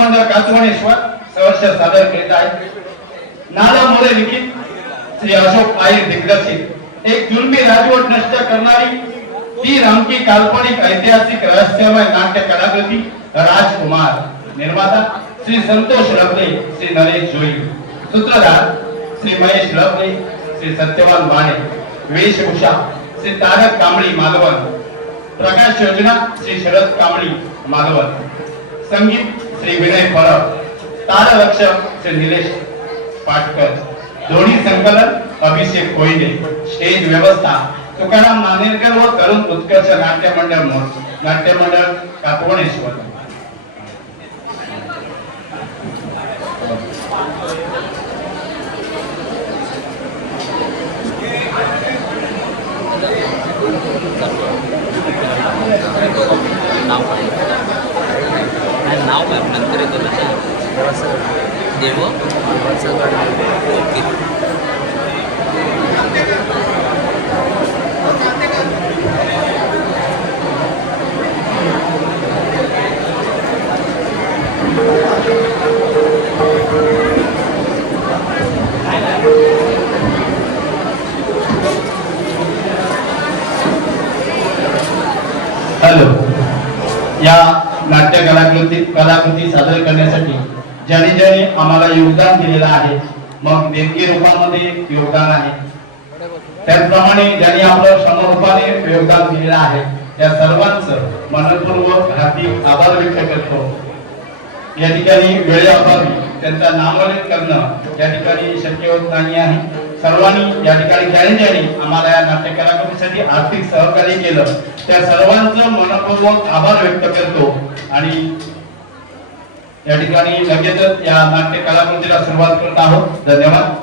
नाट्यमंडळ काचवणेश्वर सहर्ष सादर करीत आहे. नालामुळे लिखित श्री अशोक आयर दिग्दर्शित एक जुलमी राजवट नष्ट करणारी ती रामकी काल्पनिक ऐतिहासिक रहस्यमय नाट्य कलाकृती राजकुमार. निर्माता श्री संतोष रबले, श्री नरेश जोई. सूत्रधार श्री महेश रबले, श्री सत्यवान बाणे. वेशभूषा श्री तारक कांबळी मालवण. प्रकाश योजना श्री शरद कांबळी मालवण. संगीत श्री विनय परब. ताररक्षक श्री निलेश पाटकर. ध्वनी संकलन अभिषेक कोयने. स्टेज व्यवस्था तुकाराम नांदेडकर व तरुण उत्कर्ष नाट्यमंडळ कापवणेश्वर. नाव नंतर येतो देव हॅलो. या नाट्य कलाकृती सादर करण्यासाठी ज्याने ज्याने आम्हाला योगदान दिलेलं आहे, मग देणगी रूपामध्ये योगदान आहे, त्याचप्रमाणे ज्यांनी आपलं श्रमरूपाने योगदान दिलेलं आहे त्या सर्वांचं मनपूर्वक हार्दिक आभार व्यक्त करतो. या ठिकाणी वेळेअभावी त्यांचा नामोल्लेख करणं या ठिकाणी शक्य होत नाही आहे. सर्वांनी या ठिकाणी ज्यांनी आम्हाला या नाट्य कलाकृतीसाठी आर्थिक सहकार्य केलं त्या सर्वांचं मनपूर्वक आभार व्यक्त करतो आणि या ठिकाणी लगेचच या नाट्य कलाकृतीला सुरुवात करत आहोत. धन्यवाद.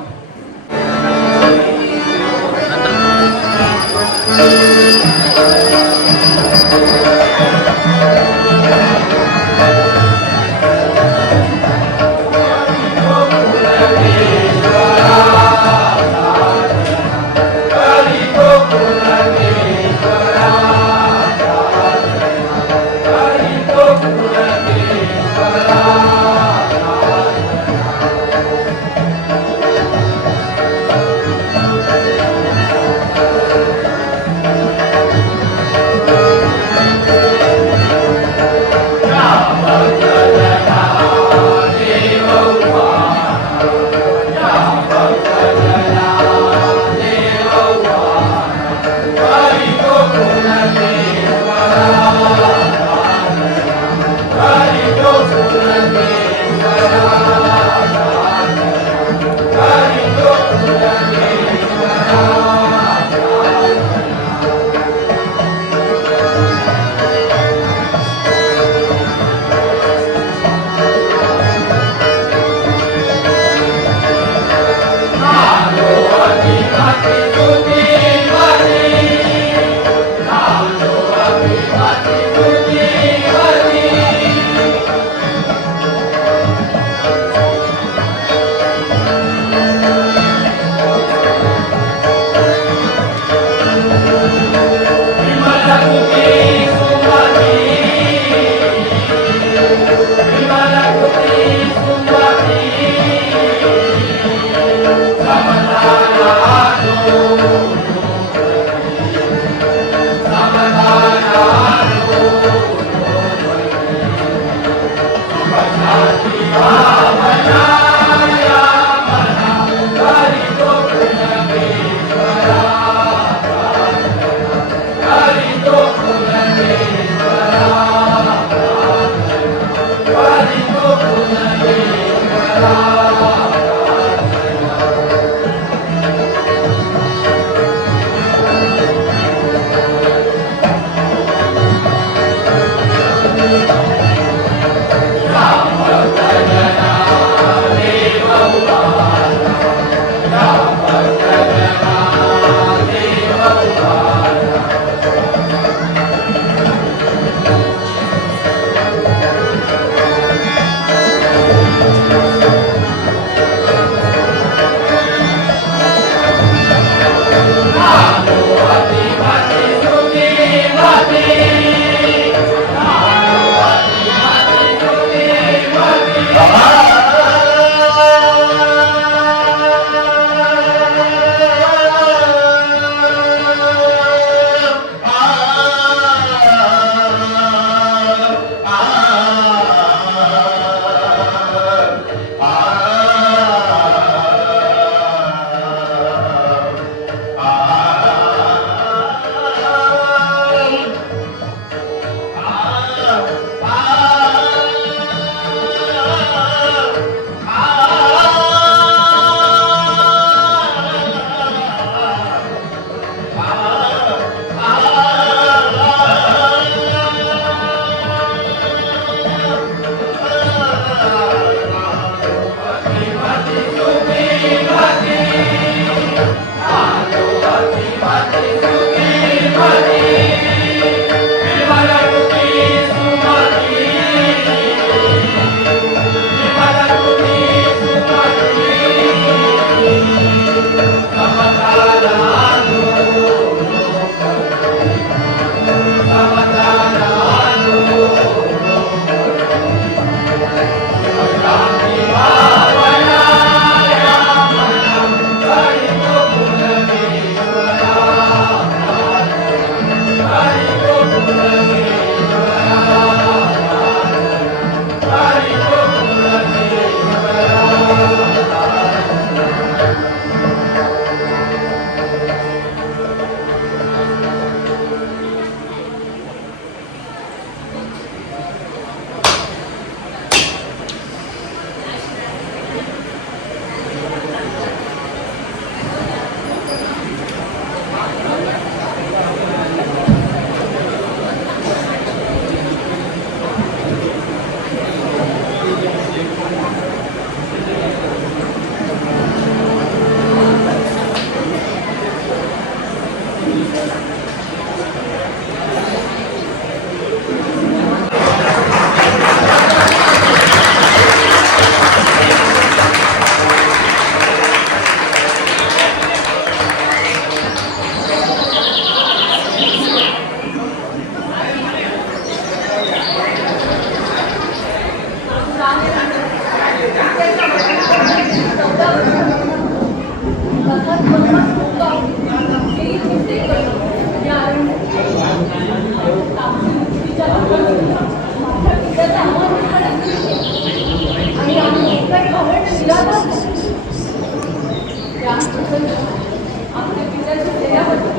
आपल्या पित्याच्या ध्येयाबद्दल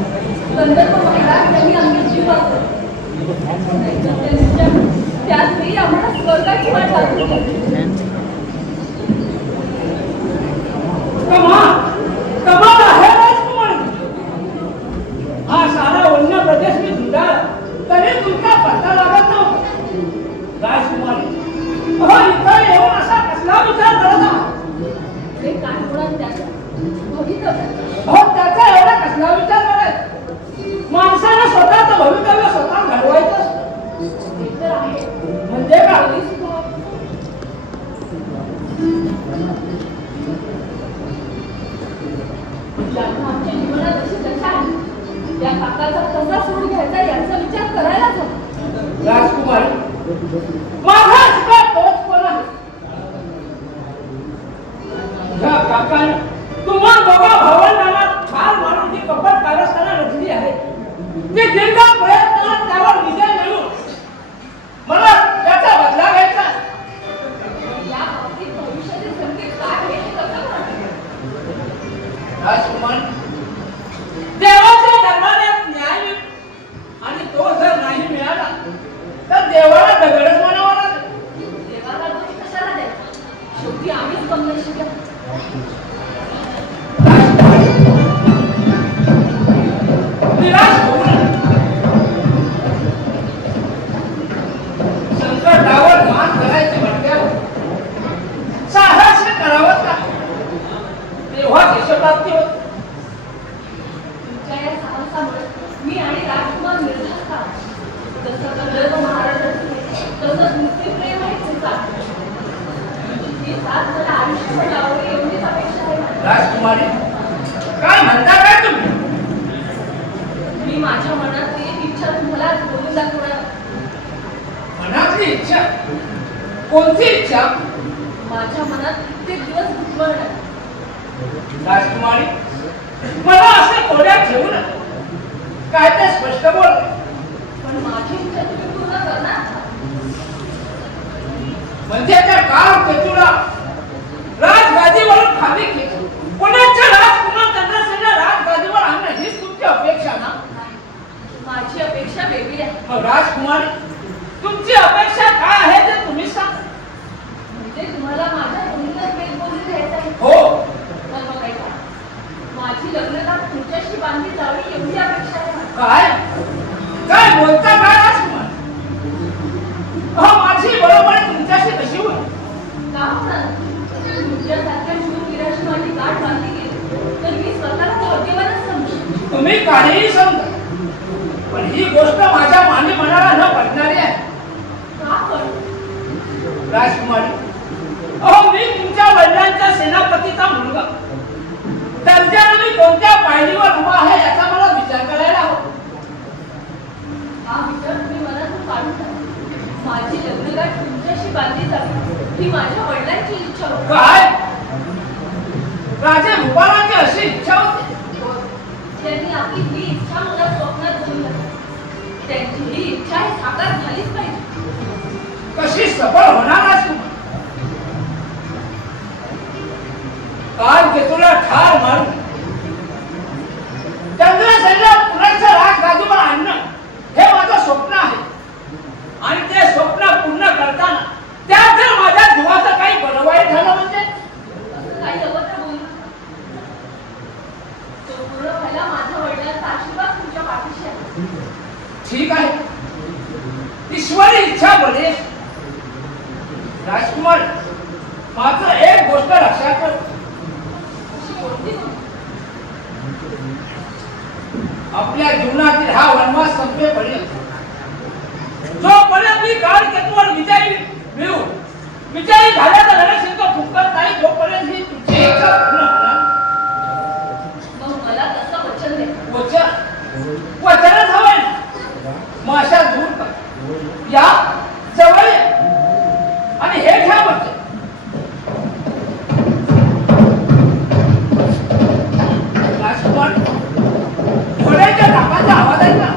गंधर्व महिला त्यांनी आम्ही जीव वाचवला. त्याच वेळी आम्हाला स्वर्गाची वाट लागली. कमाल आहे राजकुमार. हा सारा वन्य प्रदेश मी धुंडाळला तरी तुमचा पत्ता लागत नव्हता. राजकुमारी अहो इथं येऊन असा कसला विचार करत आहात? ते काय होणार त्याचा भवितव्य? अहो त्याचा एवढा कसला विचार करायचा? माणसानं स्वतःचं भवितव्य स्वतः घडवायचं असतं. ते तर आहे. म्हणजे काय? ज्यांना आमच्या जीवनात अशी दशा आहे त्या काकाचा कसा सूड घ्यायचा याचा विचार करायलाच हवा. राजकुमारी माझा शिकार तोच पण आहे. या काकाने तुम्हा दोघा भावंडांना ठार मारून जी कपट कारस्थाना रचली आहे ती दीर्घ प्रयत्नात त्यावर विजय मिळून मला त्याचा बदला घ्यायचा आहे. या बाबतीत भविष्याचे संकेत काय आहे हे कसं कळणार? राजकुमारी देवाच्या दरबारात न्याय मिळतो आणि तो जर नाही मिळाला तर देवाला दगडच म्हणावा लागेल. देवाला दोष कशाला द्यायचा? शेवटी आम्हीच कमल शिकलो. निराश होऊ नये. संकटावर मात करायची म्हटल्यावर साहस करावंच लागतं. तेव्हा यशप्राप्ती होते. तुमच्या या साहसामुळे मी आणि राजकुमार निर्धास्त आहोत. जसं गंधर्व महाराजांचे तसंच मुक्तीप्रेम आहे तुमचा. ही साथ मला आयुष्यभर लावावी एवढीच अपेक्षा आहे माझी. राजकुमारी काय म्हणता काय तुम्ही? मी माझ्या मनातली एक इच्छा तुम्हाला आज बोलून दाखवणार. मनातली इच्छा? कोणती इच्छा? माझ्या मनात कित्येक दिवस घुटमळणार. राजकुमारी मला असे कोड्यात ठेवू नका. काय ते स्पष्ट बोल. पण माझी इच्छा तुम्ही पूर्ण करणार का? म्हणजे त्या काळ केतूला राजगादीवरून खाली खेचून पुण्याच्या राजकुमार त्यांना सगळ्या राजगादीवर आणणं हीच तुमची अपेक्षा ना? माझी अपेक्षा वेगळी आहे. मग राजकुमारी तुमची अपेक्षा काय आहे ते तुम्ही सांगा. म्हणजे तुम्हाला माझ्या मुलीला पेट बोलून घ्यायचं आहे. हो. तर मग ऐका, माझी लग्नगाठ तुमच्याशी बांधली जावी एवढी अपेक्षा आहे. काय काय बोलता काय राजकुमार? अहो माझी बरोबर तुमच्याशी कशी होईल? का होणार? तुमच्यासारख्या शूरवीराशी माझी गाठ बांधली गेली तर मी स्वतःला भाग्यवानच समजेन. तुम्ही काहीही समजा पण ही गोष्ट माझ्या मानी मनाला न पटणारी आहे. का पण? राजकुमारी अहो मी तुमच्या वडिलांच्या सेनापतीचा मुलगा. त्यांच्यानं मी कोणत्या पायरीवर उभा आहे याचा मला विचार करायला हवा. हा विचार तुम्ही मनातून काढून टाका. माझी लग्नगाठ तुमच्याशी बांधली जावी ही माझ्या वडिलांची इच्छा होती. काय राजे भूपालाची अशी इच्छा होती? त्यांनी आपली ही इच्छा मला स्वप्नात बोलून दाखवली. त्यांची ही इच्छा ही साकार झालीच पाहिजे. कशी सफळ होणार राजकुमार? काल केतूला ठार मारून चंद्रसेना पुण्याच्या राजगादीवर आणणं हे माझं स्वप्न आहे. आणि ते स्वप्न पूर्ण करताना त्यात जर माझ्या जीवाचं काही बरं वाईट झालं म्हणजे असं काही अवत्र बोलू नका. तो पूर्ण व्हायला माझ्या वडिलांचा आशीर्वाद तुमच्या पाठीशी आहे. ठीक आहे. ईश्वरी इच्छा बने. राजकुमार मात्र एक गोष्ट लक्षात ठेव. अशी कोणती गोष्ट? आपल्या जीवनातील हा वनवास संपेपर्यंत जोपर्यंत मी काळ केतूवर विजयी मिळू विजयी झाल्याचा रणसिंग फुकत नाही तोपर्यंत ही तुमची इच्छा पूर्ण होणार. मग मला तसं वचन द्या. वचनच हवंय ना. मग अशा दूर कर या जवळ या आणि हे घ्या वचन. राजकुमार घोड्याच्या टाकाचा आवाज आहे ना.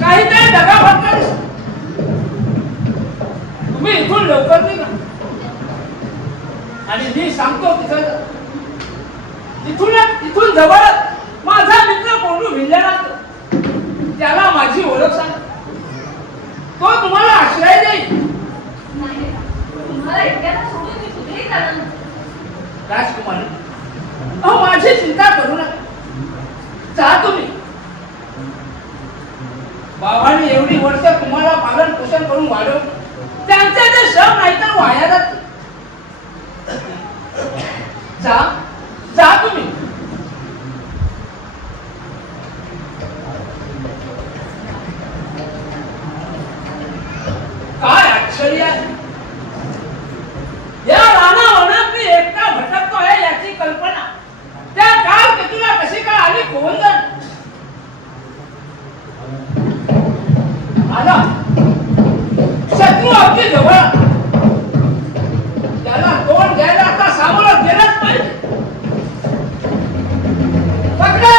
काहीतरी दगा फटका दिसतो. तुम्ही आणि मी सांगतो तिथं तिथून जवळ माझा मित्र कोंडू भिल्लेला त्याला माझी ओळख सांग. तो तुम्हाला आश्रय देईल. नाही तुम्हाला एकट्याला सोडून मी कुठेही जाणार नाही. राजकुमारी अहो माझी चिंता करू नका. जा तुम्ही. बाबांनी एवढी वर्ष तुम्हाला पालन पोषण करून वाढवलं. त्यांचे ते श्रम नाही तर वाया जात. जा जा तुम्ही. काय आश्चर्य आहे. या रानावनात मी एकटा भटकतो आहे याची कल्पना त्या काल केतूला कशी काय आली कोण आला. शत्रू अगदी जवळ. त्याला तोंड द्यायला आता सामोरं गेलंच पाहिजे. पकडा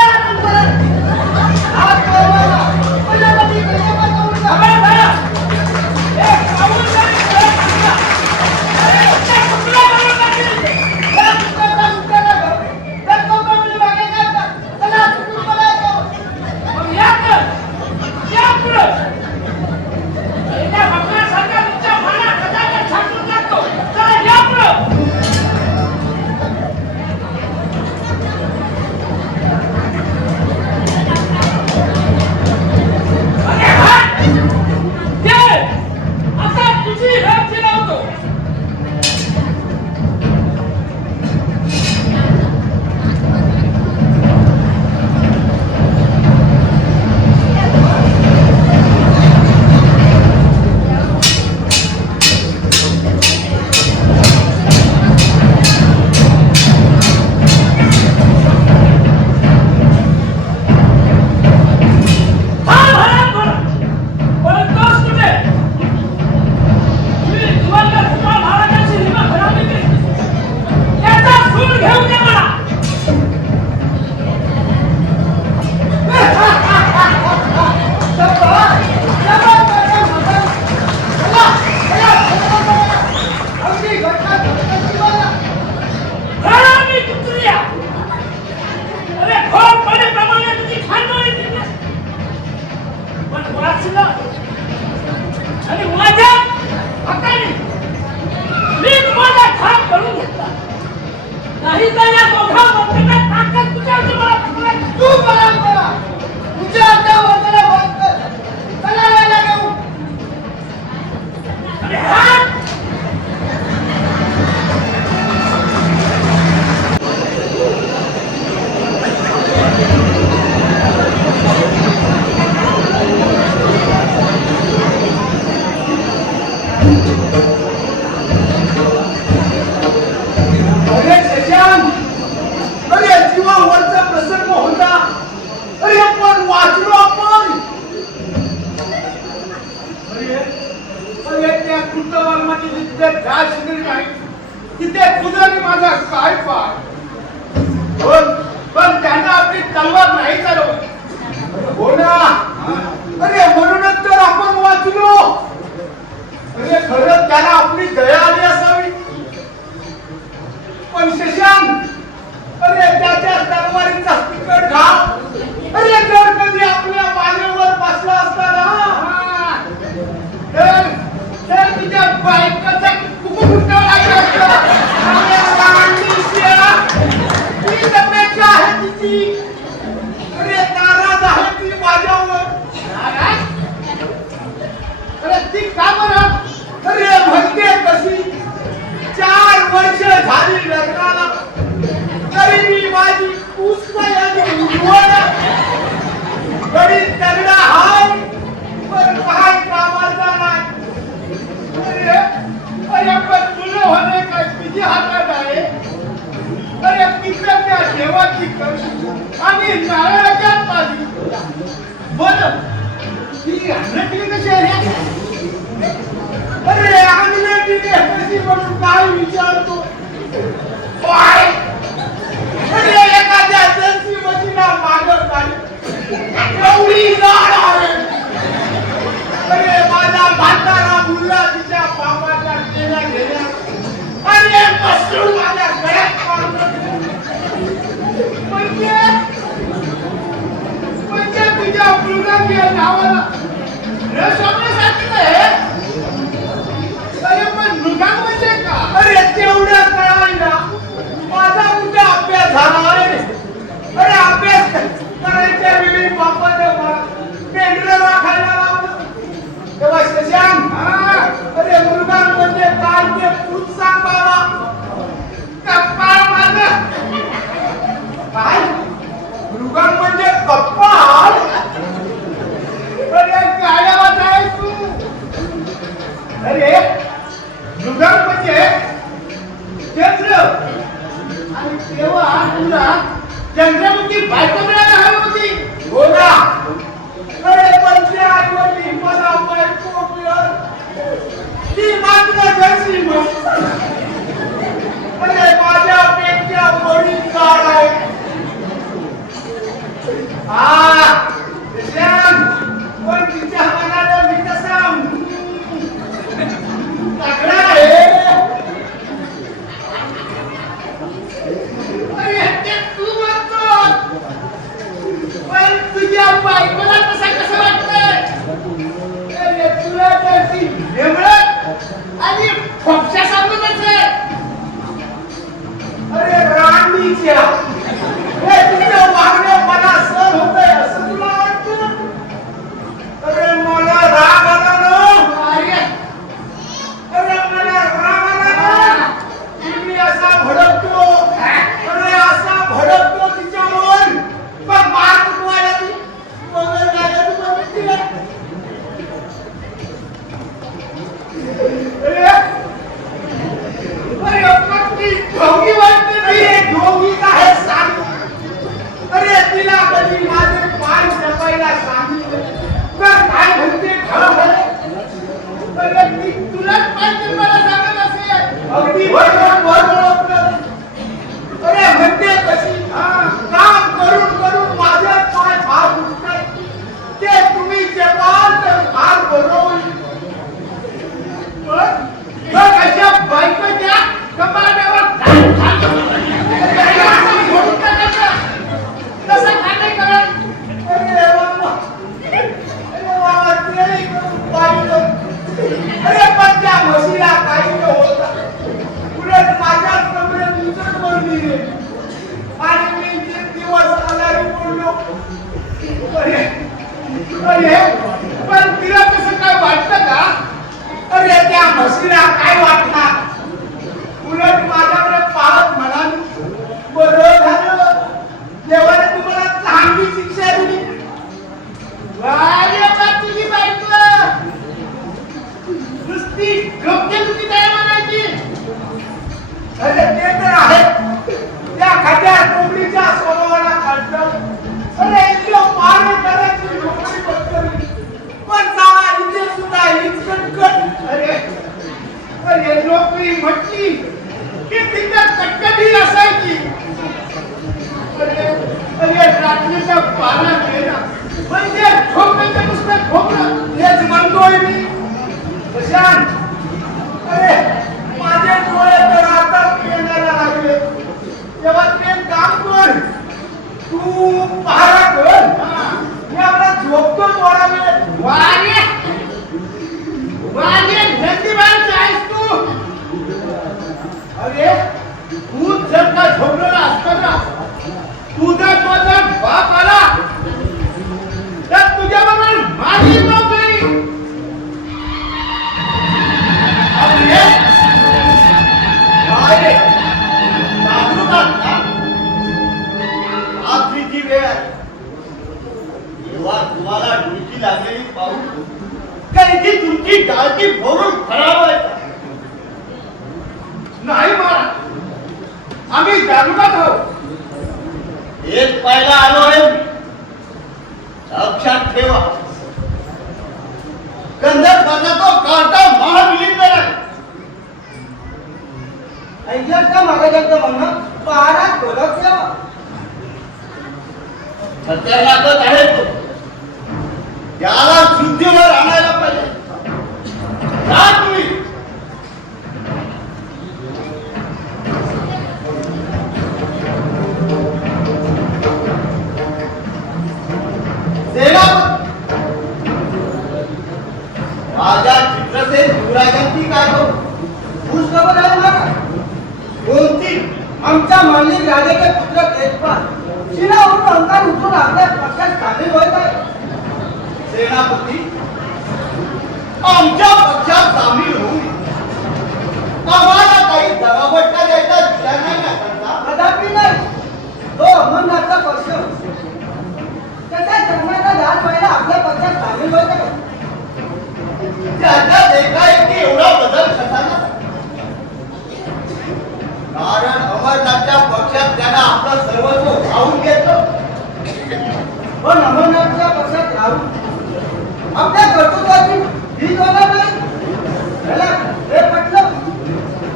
पण त्यांना आपली तलवार नाही चालवत. हो ना. अरे म्हणूनच तर आपण वाचलो. अरे खरंच त्यांना आपली दया आली असावी. पण शशांक अरे त्याच्या तलवारीचा तिकट घाव अरे जर कधी आपल्या मानेवर बसला असता ना तर तुझ्या बायकाचा कुकुट लागला असता. अपेक्षा आहे तिची. अरे नाराज आहे ती माझ्यावर. अरे ती का बरं. अरे म्हणते कशी 4 वर्ष झाली लग्नाला तरी मी माझी पुस्तकाची उजवण तरी तगडा हाय पण काय कामाचा नाही. अरे पण मुलं होणे काय तुझी हातात आहे. अरे पितृत्या देवाची करू आणि नारळाच्या पाली बरं ती अंगठी कशी आहे. अरे अंगठी कशी म्हणून काय विचारतो. अरे एखाद्या जंती मशीना मागत नाही एवढी जाड आहे. अरे माझा म्हातारा मुलगा तिच्या बापाच्या केला गेला अरे मशरूम गावाला रे स्वप्नासारखीच आहे. अरे पण मृगांक म्हणजे का? अरे तेवढं कळायला माझा कुठे अभ्यास झाला आहे. अरे अभ्यास करायच्या वेळी बापाने मला पेंढरं राखायला लावलं. तेव्हा शशांक अरे मृगांक म्हणजे काय ते तूच सांग बाबा. कपाळ माझं काय? मृगांक म्हणजे कपाळ? अरे काय वाट आहे तू? अरे मृगांक म्हणजे चंद्र. आणि तेव्हा तुला चंद्रमुखी बायको मिळायला हवी होती. हो ना. अरे पण त्या आईवडील मला बायको मिळत ती मात्र जशी म्हशी. अरे माझ्यापेक्षा बरी काळ आहे. पण तिच्या मनाला मी कसा तगडा आहे. अरे ते तू म्हणतो पण तुझ्या बायकोला कसं वाटतंय? अरे तुला त्याची हेमळत आणि फोपशा सांगतच आहे. अरे राणीच्या हे तुझं वागणं मला सहन होतंय असं तुला वाटतं? अरे मला राग आला ना. अरे मला राग आला ना. मी असा भडकतो. अरे असा भडकतो तिच्यावर. पण मार कुठवायला ती मगर लागत बघितली. अरे पण ती ढोंगी वाटते नाही. ढोंगी काय सांग. अरे तिला कधी माझे पाय जपायला सांगितलं तर काय म्हणते खरं. अरे ती तुलाच पाहिजे मला सांगत असेल. अगदी बरोबर. अरे म्हणते कशी काम करून करून माझे पाय फार दुखतात. ते तुम्ही जपाल तर फार बरोबर. पण अशा बायकोच्या कपाटावर कसं काय करत? अरे बाबा ते पाहिलं. अरे पण त्या म्हशीला काही नव्हतं. उलट माझ्या कमरेत उचल बनली आणि मी ते दिवस आजारी पडलो. अरे अरे पण तिला कसं काय वाटतं का? अरे त्या म्हशीला काय वाटणार? उलट माझ्याकडे पाहत म्हणाली बरं झालं देवाने तुम्हाला चांगली शिक्षा दिली. तुझी बायको नुसती योग्य तुझी काय म्हणायची. अरे ते तर आहे. त्या खात्या कोंबडीच्या स्वभावाला काढलं. अरे इतकं मारणे करायची नोकरी बदलली. पण जावा इथे सुद्धा हीच कटकट. अरे नोकरी म्हटली की तिथं कटकटी असायची. अरे रात्रीचा पारा गेला म्हणजे ठोकायचं नुसतं ठोकलं हेच म्हणतोय मी. प्रशांत अरे माझे डोळे तर आता पेंगायला लागले. तेव्हा ते काम कर. तू पहारा कर. मी आपला झोपतो थोडा वेळ. वागे नंदीबाईची आहेस तू. अरे तू जर का झोपलेला असतं ना तुझा तो जर बाप आला तर तुझ्या बरोबर माझी नोकरी. रात्रीची वेळ आहे. तेव्हा तुम्हाला डुलकी लागलेली पाहून काही तुमची डाळकी भरून खराब आहे. नाही महाराज आम्ही जागृत आहोत. एक पाहिला आलो आहे. लक्षात ठेवा गंधर्वाचा तो काटा महाविलिंदर आहे. ऐकलं का महाराजांचं म्हणणं? पहारा कडक ठेवा. खतरनाकच आहे तो. त्याला शुद्धीवर आणायला पाहिजे. जा तुम्ही. राजाचे पुत्र तेजपाल शिलावरून अंकार उठून आपल्या पक्षात सामील होत आहे. सेनापती, आमच्या पक्षात सामील होऊन आम्हाला काही दबाबट्टा द्यायचा विचार नाही ना करता. कदापि नाही. तो अमरनाथचा पक्ष त्याच्या जन्माचा लाच व्हायला आपल्या पक्षात सामील होत आहे. त्याच्यात एकाएकी एवढा बदल कसा ना? कारण अमरनाथच्या पक्षात त्यानं आपलं सर्वस्व खाऊन घेतलं. पण अमरनाथच्या पक्षात राहून आपल्या कर्तृत्वाची भीक होणार नाही. त्याला हे पटलं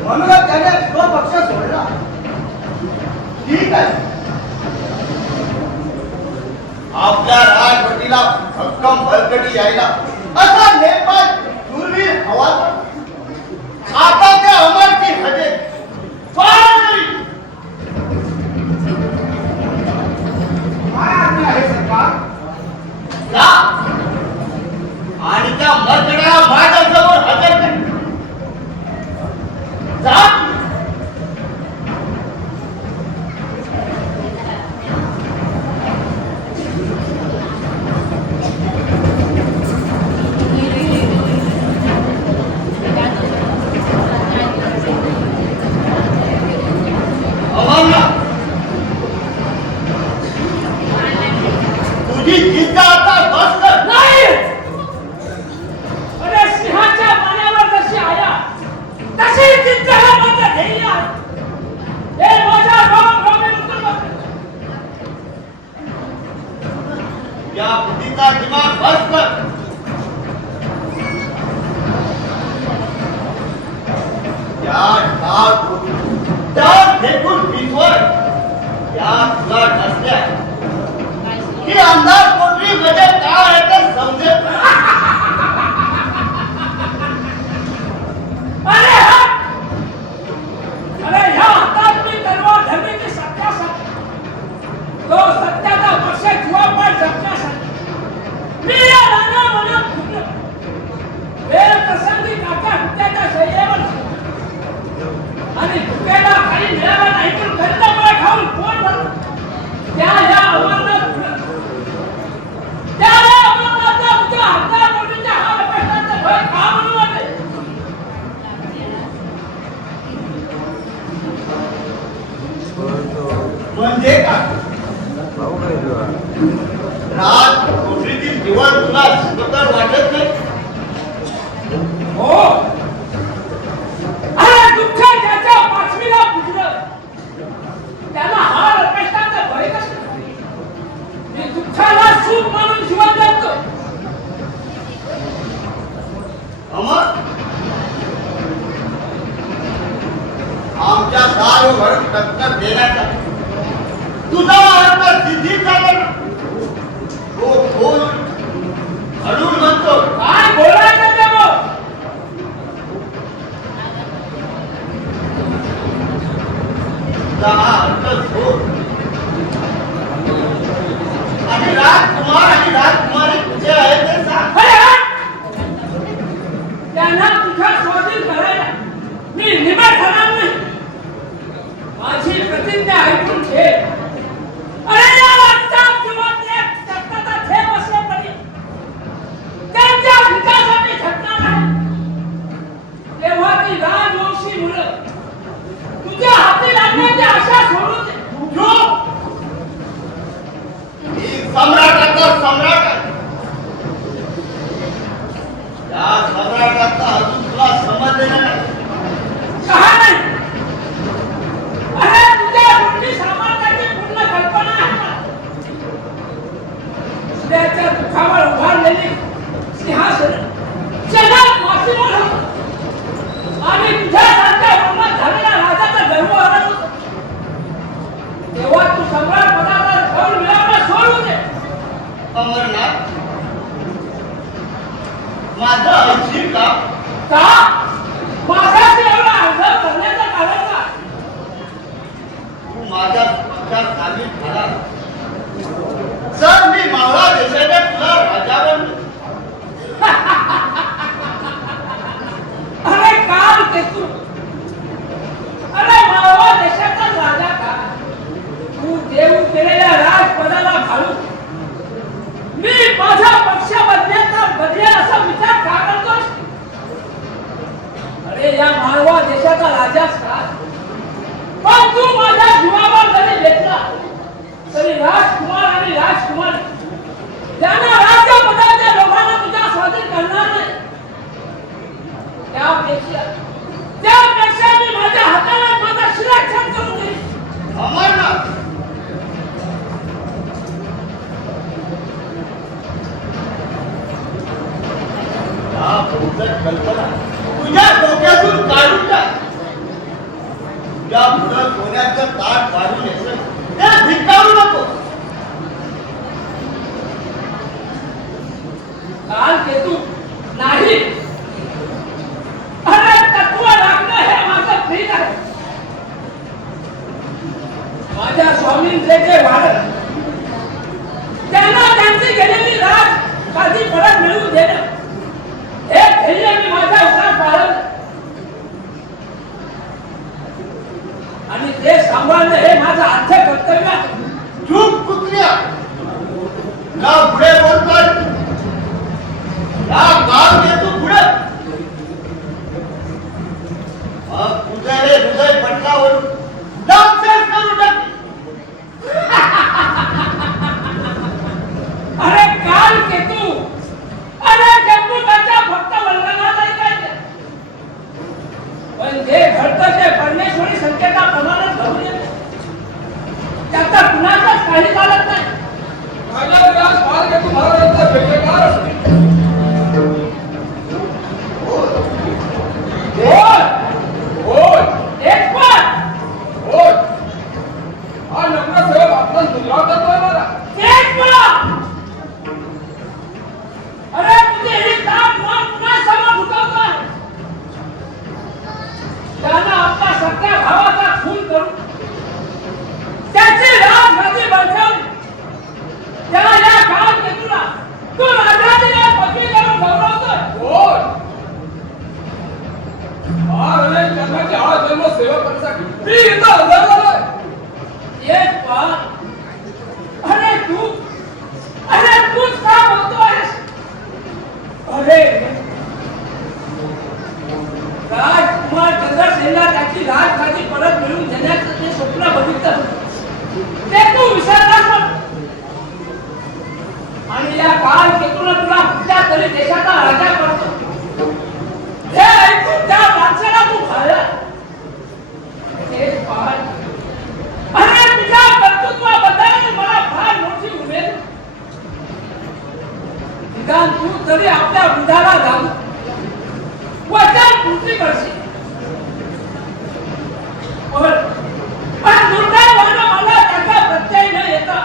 म्हणूनच त्याने तो पक्ष सोडला. ठीक आहे. आपल्या राजवटीला भक्कम बळकटी यायला असा नेपाळ शूरवीर हवा. आता त्या अमरची हजे फार नाही. काय आज्ञा आहे सरकार? जा आणि त्या मर्दडाला माझ्यासमोर हजर कर. जा. अमरनाथ, तुझी जिद्द आता बस कर. नाही. अरे सिंहाच्या मानेवर जशी आया तशी जिद्द हे माझं ध्येय आहे. हे माझ्या रोम-रोमी उतरवत. या बुद्धीचा दिमाग बस कर. त्या फेकून पिसवर या तुला नसल्या की अंधार कोठली म्हणजे काय आहे ते समजेल. अरे हा! अरे ह्या हातात मी तलवार धरण्याची सत्यासाठी, तो सत्याचा पक्ष जीवापाड जपण्यासाठी मी या रानामध्ये फिरलो. वेळ प्रसंगी काका हत्याच्या शैलेवर आणि भुकेला काही मिळाला नाही पण गंधमुळे खाऊन पोट भरलं. त्या या अमरनाथला तुझ्या हातात मोठीच्या हा प्रश्नाचं भय का म्हणून वाटे? म्हणजे काय? राज कोठडीतील जीवन तुला सुखकर वाटत नाही? हो. अरे दुःख ज्याच्या पाचवीला पुजलं त्याला हा रपेष्टाचं भय कसं? मी दुःखाला सुख मानून जीवन जगतो. अमर, आमच्या दारूवर टक्कर देण्याचा तुझा अर्थ सिद्धीचा नाही. तो खोल अडून म्हणतो. काय बोलायचं ते बोल. तुझा हा अर्थ झोप. आणि राजकुमार आणि राजकुमारी कुठे आहे ते सांग. अरे हट! त्यांना तुझ्या स्वाधीन करायला मी निमत होणार नाही. माझी प्रतिज्ञा ऐकून घे. अरे या रक्तात जीवात एक रक्ताचा थेंब असल्यापरी त्यांच्या विकासासाठी झटणार नाही. तेव्हा ती राजवंशी मुलं तुझ्या हाती लागण्याची आशा सोडून दे. चूप! ही सम्राटाचा सम्राट आहे. या सम्राटाचा अजून तुला समजलेला नाही. कहा नाही तुझ्या पुढं सोन्याचं ताट वाढून येतं ते धिक्कारू नको. काल केतू नाही. अरे तत्व राखणं हे माझं प्रीत आहे. माझ्या स्वामींचे जे वाढत त्यांना त्यांची गेलेली राज कधी परत मिळवून देणं हे ध्येय मी माझ्या उसात पाळलं आणि ते सांभाळणं हे माझं आद्य कर्तव्य आहे. चूप कुत्र्या, ना पुढे बोलतोय ना काल घेतो पुढे. मग तुझे रे हृदय पटलावरून डान्सेस करू टाक. अरे काल केतू, अरे जम्मूच्या फक्त वल्लभाला ऐकायचं. पण जे घडतं ते परमेश्वरी संकेताप्रमाणेच घडून येतं. त्याचा कुणाचाच काही चालत नाही. माझ्या व्यास काल केतू महाराजांचा जयजयकार असतो. बोल, होय एक पण होय, हा नम्रसेवक आपला सुधार करतोय मला. एक पण. अरे तुझे हे ताप मन पुन्हा समोर उठवतोय. त्यानं आपल्या सख्या भावाचा खून करून त्याची राजगादी बळकावली. त्याला या काळ केतूला तू राजाने पदवी देऊन गौरवतोय. होय, हा अनेक जन्माचे हा जन्म सेवा करण्यासाठी मी इथं हजर झालोय. एक पण. अरे तूच का बोलतोयस? अरे राजकुमार चंद्रसेनला त्याची राजगादी परत मिळवून देण्याचं ते स्वप्न बघितलं ते तू विसरलास बघ. आणि या काळ केतूला तुला कुठल्या तरी देशाचा राजा करतो हे ऐकून त्या माणसाला तू खाल्ला. तेच पाहत अरे तुझ्या कर्तृत्वाबद्दल मला फार मोठी उमेद. निदान तू तरी आपल्या बुधाला जाऊन वचन पूर्ती करशील. पण दुर्दैवानं मला त्याचा प्रत्यय न येता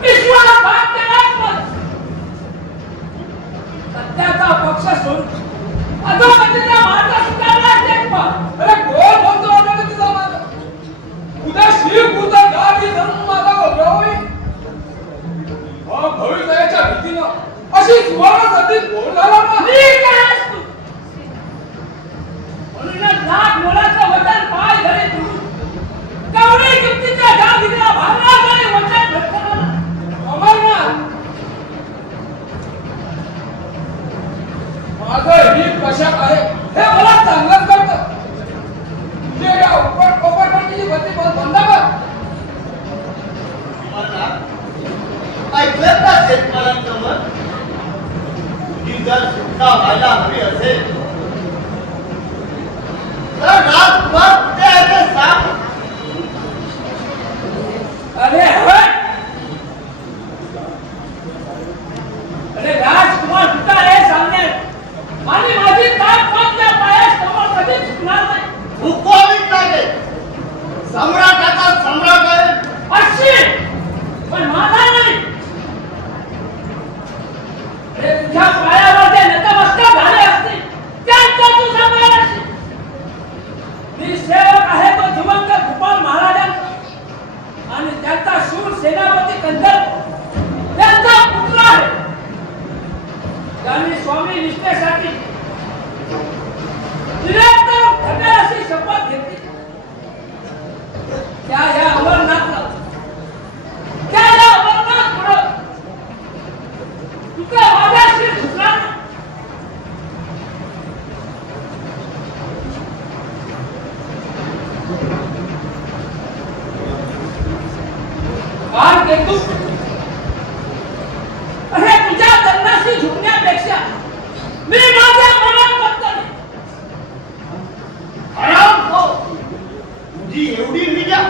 विश्वाला भाग देणार पण सत्याचा पक्ष सोडून अधोगतीचा मार्ग स्वीकारला. एक पण. अरे कोण बोलतो आता मी तुझा माझा? उद्या शिवभूता गादी धरून माझा गौरव होईल. भविष्याच्या भीतीनं अशी सुवर्ण संधी बोल झाला ना. मी काय आहेस तू? म्हणूनच लाख मोलाचं वचन पाय धरे तू कवडी किमतीच्या गादीला भांगला नाही वचन भेटलं. अमरनाथ, माझं हित कशात आहे हे मला चांगलंच कळतं. तुझे या उपटपटीची गती बंद कर. ऐकलं का शेतकऱ्यांचं मत? तुझी जर सुटका व्हायला हवी असेल तर राजकुमार कुठे आहे ते सांग. अरे हट. अरे राजकुमार कुठं आहे सांगण्यात आणि माझी ताक त्या पायास समोर कधीच सुटणार नाही. हुकूमत लागेल. सम्राटाचा सम्राट आहे. अशी पण माझा नाही. अरे तुझ्या पायावर जे नतमस्तक झाले असतील त्यांचं तू सांभाळ असशील. मी सेवक आहे तो दिवंगत गोपाळ महाराजांचा आणि त्यांचा शूर सेनापती कंदर्प त्यांचा पुत्र आहे. त्यांनी स्वामी निष्ठेसाठी निरंतर घटेल अशी शपथ घेतली. त्या या अमरनाथला पुढं तुझा माझ्याशी झुकणार नाही. काल केतू, अरे तुझ्या जन्माशी झुकण्यापेक्षा मी माझ्या मनात बघतो. हराम हो. तुझी एवढी निजा.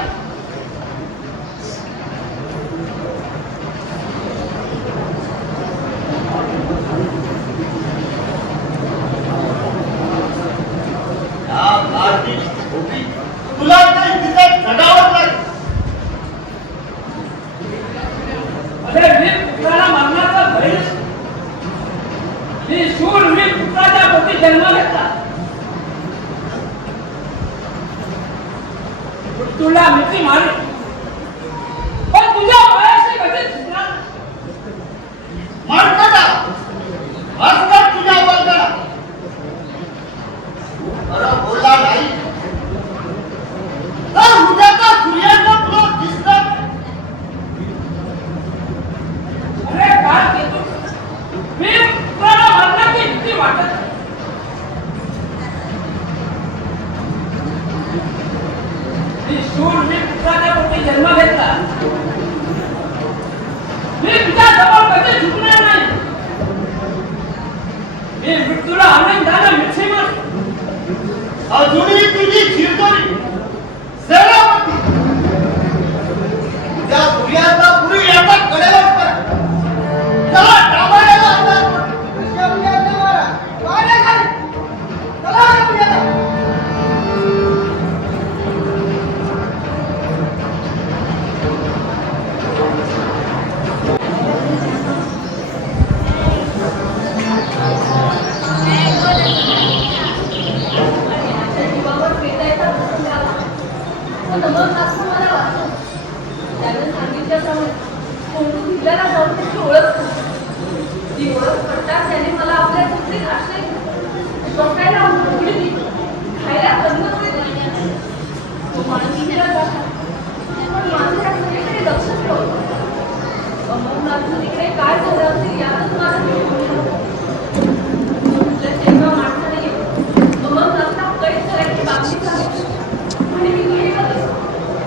या कार्तिक पोटी तुला काही तिथे जगावं लागेल. अरे वीर पुत्राला मारण्याचा भय ही शूर वीर पुत्राच्या पोटी जन्म घेतला. तुला मिठी मारली पण तुझ्या वयाशी कधी सुटणार म्हणता असतात तुझ्या वर्गाला. खरं बोलला नाही तर उद्याचा सूर्याचं तुला दिसणार. अरे काय देतो वीर पुत्राला मारण्याची भीती वाटत ही शूर वीर पुत्राच्या पोटी जन्म घेतला. मी तुझ्या जवळ कधी झुकणार नाही. मी मृत्यूला आनंदाने मिठी मारतो. अजूनही तुझी शिरजोरी सेनापती त्या सूर्याचा पुरी याचा कडेला करा. चला डाबाळ्याला अंदाज जीवावर पेटायचा प्रसंग आला. तो नमक मला वाचला. त्याने सांगितल्याप्रमाणे कोंडू भिजल्याला जाऊन त्याची ओळख झाली. ती ओळख करताच त्याने मला आपल्या कुठलीच आश्रय बसायला उघडी दिली. खायला कन्नड दिली. तो माणुसकीला जाता पण माझं या सगळीकडे लक्षच नव्हतं. अमरनाथचं तिकडे काय झालं असेल यातच माझं घेऊन तेव्हा माणसाने अमरनाथला कैद करायची बातमी सांगितली आणि मी गेले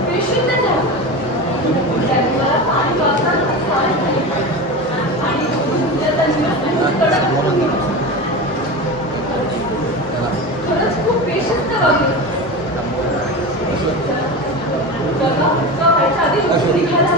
बेशुद्ध झाले. त्याने मला पाणी वाचताना सवय झाली आणि कडक करून दिलं. खरंच खूप बेशिस्त वागले. बघा व्हायच्या आधी निघाला.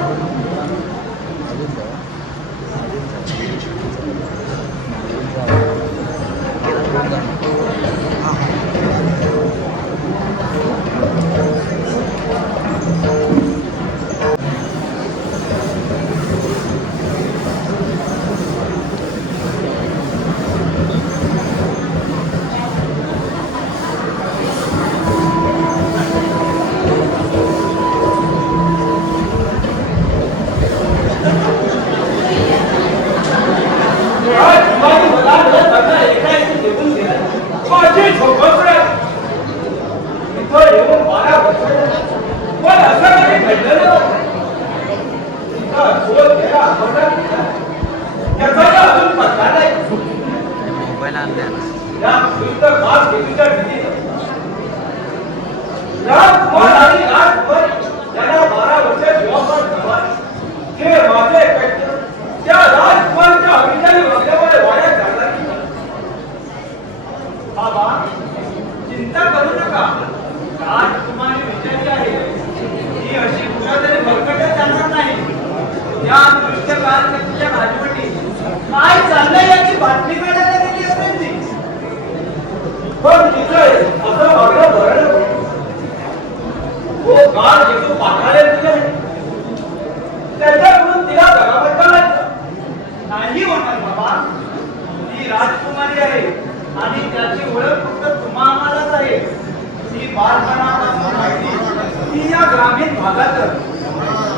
मोबाईल आणला चिंता करू नका. राजकुमारी विचारली आहे ही अशी कुठेतरी भरकटत जाणार नाही. या दृश्य कालच्या राजवटी काय चाललंय याची बातमी काढायला गेली असेल ती. पण तिचं असं वागलं बरं तो काळ घेतो पाठाले तुझे त्याच्याकडून तिला घराबद्दल नाही होणार बाबा. ती राजकुमारी आहे आणि त्याची ओळख फक्त तुम्हा आम्हालाच आहे. ती बालपणापासून राहिली ती या ग्रामीण भागात.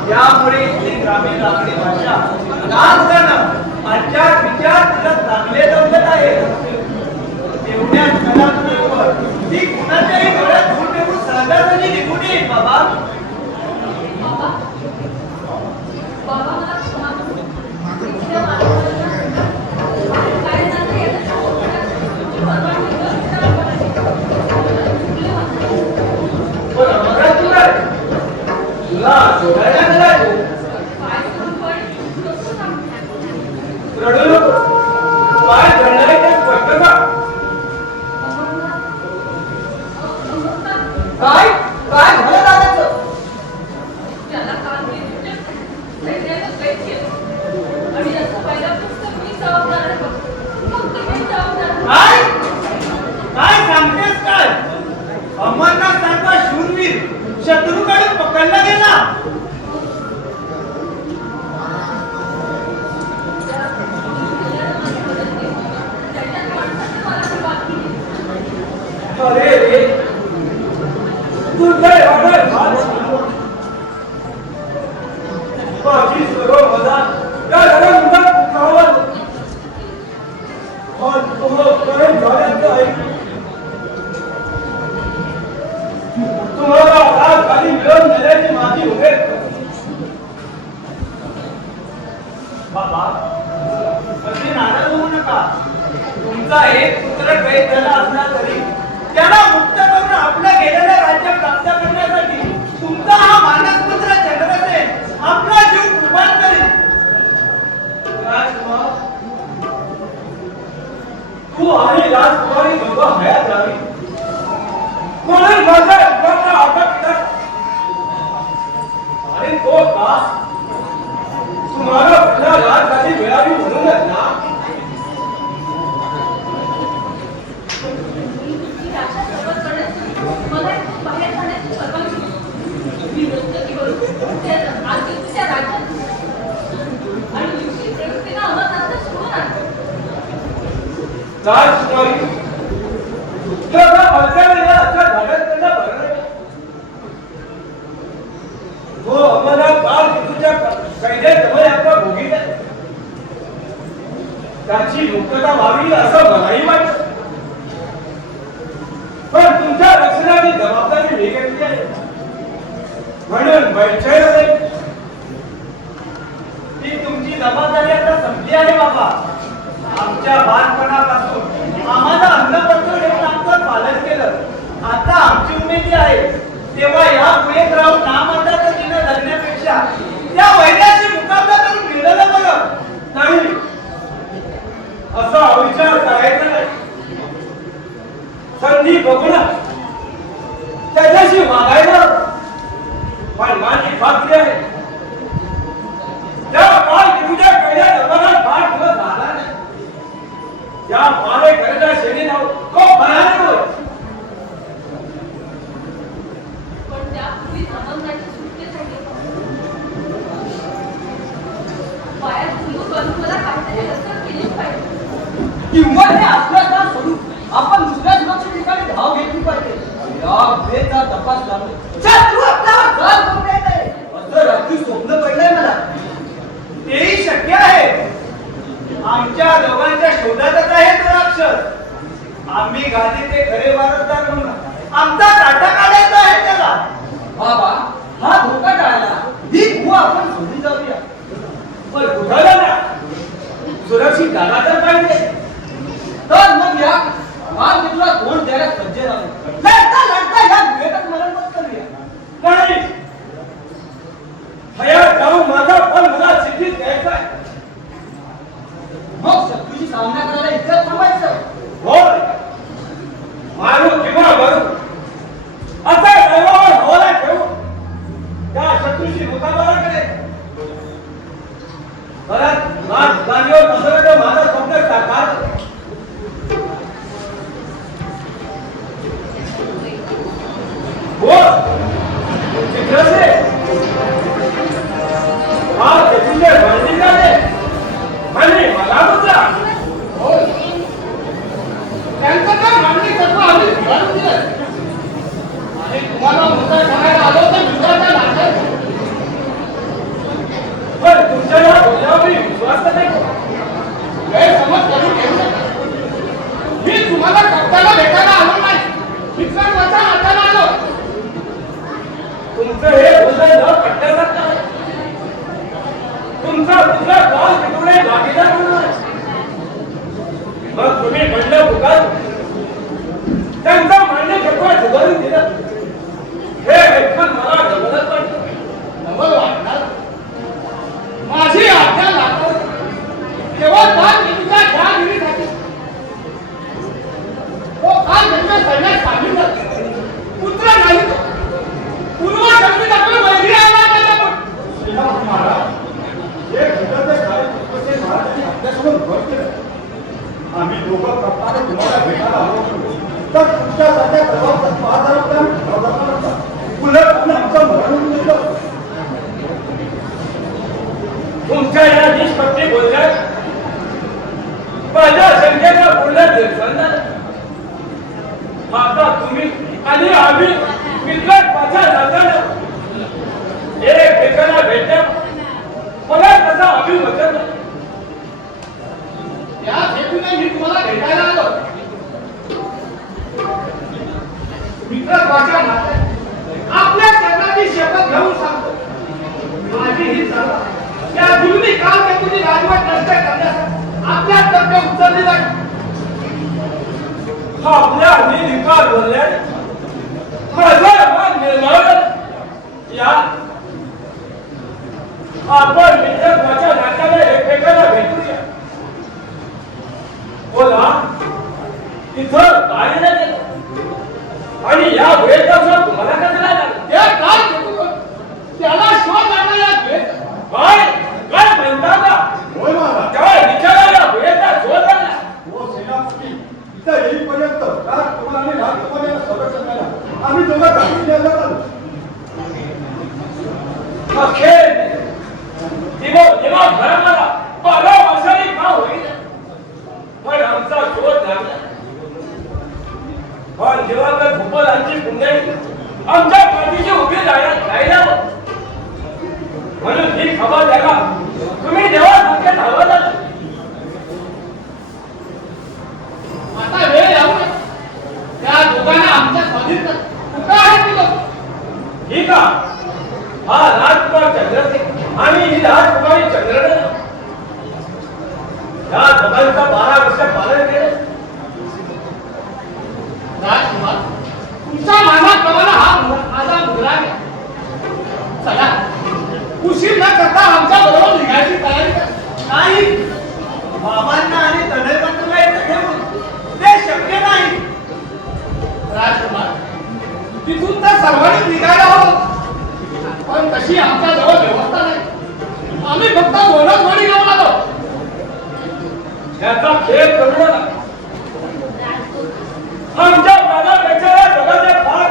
त्यामुळे ती ग्रामीण लाकडी भाषा लहानपण आचार विचार तिला चांगले जमत आहे. एवढ्या कलात्मकवर ती कुणाच्याही डोळ्यात धूळ फेकून सहजासहजी निघून येईल बाबा. बाबा बाबा मला क्षमा करू. इथल्या माणसाला काय झालं याचं परवानगी तुला शोधायला गेलाय काय करून पण कसं सांगू. रडू नको. काय घडणार आहे ते स्पष्ट का. काय काय झालं दादाचं. त्याला काल मी सैन्यानं कैद केलं आणि याचं पहिला फक्त मी जबाबदार आहे. फक्त मी जबाबदार आहे. काय काय सांगतेस काय. अमरनाथ सारखा शत्रूकडे पकडला गेला. अरे रे तुझे ऑर्डर माझी सर्व मदत त्या घरात उठावं और काय झाल्याचं ऐक तुम्हाला आज खाली मिळवून देण्याची माझी उमेद बाबा अशी नाराज होऊ नका. तुमचा एक पुत्र कैद झाला असला तरी त्याला मुक्त करून आपल्या गेलेलं राज्य प्राप्त करण्यासाठी तुमचा हा मानस पुत्र चंद्रसेन आपला जीव कुर्बान करेल. राजकुमार तू आणि राजकुमारी दोघं हयात राहावी म्हणून माझ्या युवकांना अटक कर. आणि तो का तुम्हाला पुन्हा राजगादी मिळावी म्हणूनच ना. तुमची आशा सर्व करण्यासाठी मला इथून बाहेर जाण्याची परवानगी द्या. मी दस्तकी करून त्या राज्यात आणि निश्चित प्रवृत्तीनं अमरनाथला सोडून आणतो. राजकुमारी तुला अडचणीला अशा धाडस करणं बरं नाही. तो अमरनाथ काळ तुझ्या कैद्यात आपला भोगीत आहे. त्याची मुक्तता व्हावी असं मलाही वाटतं. पण तुमच्या रक्षणाची जबाबदारी मी घेतली आहे म्हणून बैठेल नाही. ती तुमची जबाबदारी आता संपली आहे बाबा. आमच्या बालपणापासून आम्हाला अन्नपत्र देऊन आमचं पालन केलं. आता आमची उमेदी आहे तेव्हा या पुढे राहून नामर्दाचं चिन्ह धरण्यापेक्षा त्या वैद्याशी मुकाबला करून मिळालं बरं. नाही असा विचार करायचा नाही. संधी बघून त्याच्याशी वागायला पण माझी खात्री आहे त्या काल तुझ्या कैद्यात अमरनाथ 8 दिवस झाला नाही. त्या मारेकऱ्याच्या शेणीला तो भयानक होय. पण त्यापूर्वी अमरनाथच्या सुटकेसाठी पायात कुंकू करून मला काहीतरी रस्त्यावर केलीच पाहिजे. किंवा हे आपल्या का सोडून आपण दुसऱ्या सुरक्षित ठिकाणी धाव घेतली पाहिजे. या वेळेचा तपास लावणे तू आपल्यावर जाळ करून येत आहे असं रात्री स्वप्न पडलंय मला. तेही शक्य आहे. आमच्या दोघांच्या शोधातच आहे तो राक्षस. आम्ही गादीचे खरे वारसदार म्हणून आमचा काटा काढायचा आहे त्याला. बाबा हा धोका टाळला ही गुहा आपण सोडून जाऊया. पण कुठाला ना सुरक्षित जागा तर पाहिजे. तर मग या माल तुला कोण द्यायला सज्ज राहू. लढता लढता या गुहेतच मरण पत्करूया. नाही हयात जाऊन माझा पण मला सिद्धीत द्यायचा आहे. मग शत्रूशी सामना करायला इथं थांबायचं. होय मारू किंवा मरू असा दैवावर हवाला ठेवून त्या शत्रूशी मुकाबला करेल. परत नाच गाणीवर पसरत माझं स्वप्न साकार. हो चित्रसे हा त्याचे वर्णी झाले आणि मला मुद्रा त्यांचं काय मागणी सर्व आम्ही स्वीकारून दिलं आणि तुम्हाला मुद्दा करायला आलो तर मुद्दाचा लागत. पण तुमच्या या बोलण्यावर मी विश्वास नाही. गैरसमज करून घेऊ नका. मी तुम्हाला कप्ताला भेटायला आलो नाही. इतर वचन हाताला आलो. तुमचं हे बोलणं न पटण्यासारखं आहे. तुमचा तुझा काल तिकडे जागेदार होणार. मग तुम्ही म्हणलं पुकार त्यांचं म्हणणे केव्हा जुगारून दिलं हे ऐकून मला डबलच वाटतं. नवल वाटणार माझी आज्ञा लागतो केवळ काल तुमच्या ध्यानगिरीसाठी तो काल त्यांच्या सैन्यात सामील झाला. पुत्र नाही तो पूर्व जन्मीत आपण वैरी आला नाही आपण. महाराज हे घटनेचे कार्य पुष्पसेन महाराजांनी आपल्यासमोर उभं केलं. आम्ही दोघं प्रकारे तुम्हाला भेटायला आलो तर तुमच्यासारख्या जबाबदार महाराजांना उलट माझी ही सभा या जुलमी कालकेतून राजवट नष्ट करण्यास आपल्या तर्क उचलली जाईल. आपल्या निधिकार बोलल्याने माझं मन निर्मळ या आपण विद्यार्थ्याच्या नात्याने एकमेकांना भेटूया. बोला तिथं काय नाही केलं आणि या वेळेचा शोध तुम्हाला कसं नाही लागला? ते काय केलं? त्याला शोध लागला या वेळेत. काय काय म्हणता का? होय महाराज. काय विचारायला वेळेचा शोध लागला? हो सेनापती, इथं येईपर्यंत राजकुमार आणि राजकुमारीला संरक्षण द्यायला आम्ही दोघं काही द्यायला आलो. अखेर तेव्हा घराला 12 वर्षांनी का होईल पण आमचा शोध लागला. पण जेव्हा तर भूपालांची पुण्याई आमच्या पाठीशी उभी राहिला म्हणून ही खबर द्यायला तुम्ही देवासारखे धावत आला. आता वेळ येऊ नये. त्या दोघांना आमच्या स्वाधीन कर. कुठं आहे ती लोक? ठीक आहे. हा राजकुमार चंद्रसेन आणि ही राजकुमारी चंद्रसेन या दोघांचा 12 वर्ष पालन केलं. राजकुमार तुमच्या मानाप्रमाणे हा मुलगा घ्या. चला उशीर न करता आमच्या बरोबर निघायची तयारी करा. नाही, बाबांना आणि तनयपंतला इथं ठेवून ते शक्य नाही. राजकुमार तिथून तर सर्वांनी निघायला हवं पण तशी आमच्या जवळ व्यवस्था नाही. आम्ही फक्त गोडी घेऊन आलो. याचा खेळ करू नका. आमच्या प्राण्यापेक्षा या दोघांचे फार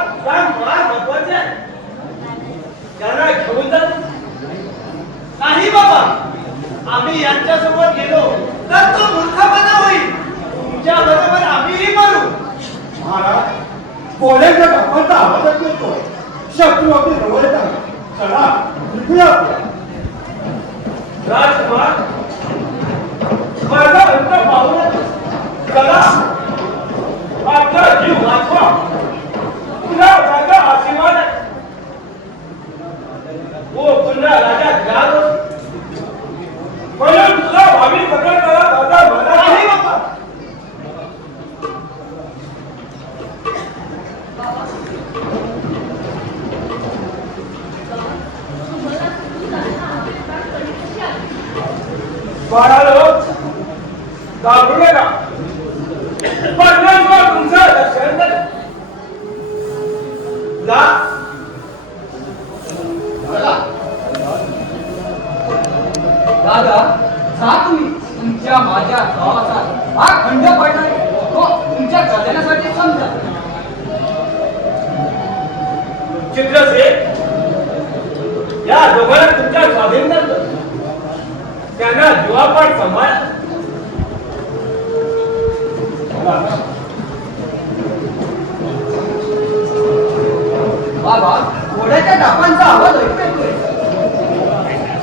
महत्वाचे आहे. त्यांना घेऊन जा. नाही बाबा, आम्ही यांच्यासोबत गेलो तर तो मूर्खपणा होईल. तुमच्या बरोबर आम्हीही मरू. महाराज, कोल्याच्या बापांचा आवाजच येतोय. शत्रू आपली जवळ येत आहे. चला निघूया आपण. राजकुमार माझा अंत पाहून चला आपला जीव वाचवा. तुला माझा आशीर्वाद आहे. वो पुन्हा राजा ज्ञान म्हणून तुला भावी प्रकट करा दादा मला नाही बाबा. बाळालो घाबरू नका. परमेश्वर तुमचं रक्षण करेल. जा. दादा जा तुम्ही. तुमच्या माझ्या गावाचा हा खंड पडणार तो तुमच्या कल्याणासाठी समजा. चित्रसेन या दोघांना तुमच्या स्वाधीन करतो. त्यांना जीवापाड सांभाळ. बाबा घोड्याच्या टापांचा आवाज ऐकू येतोय.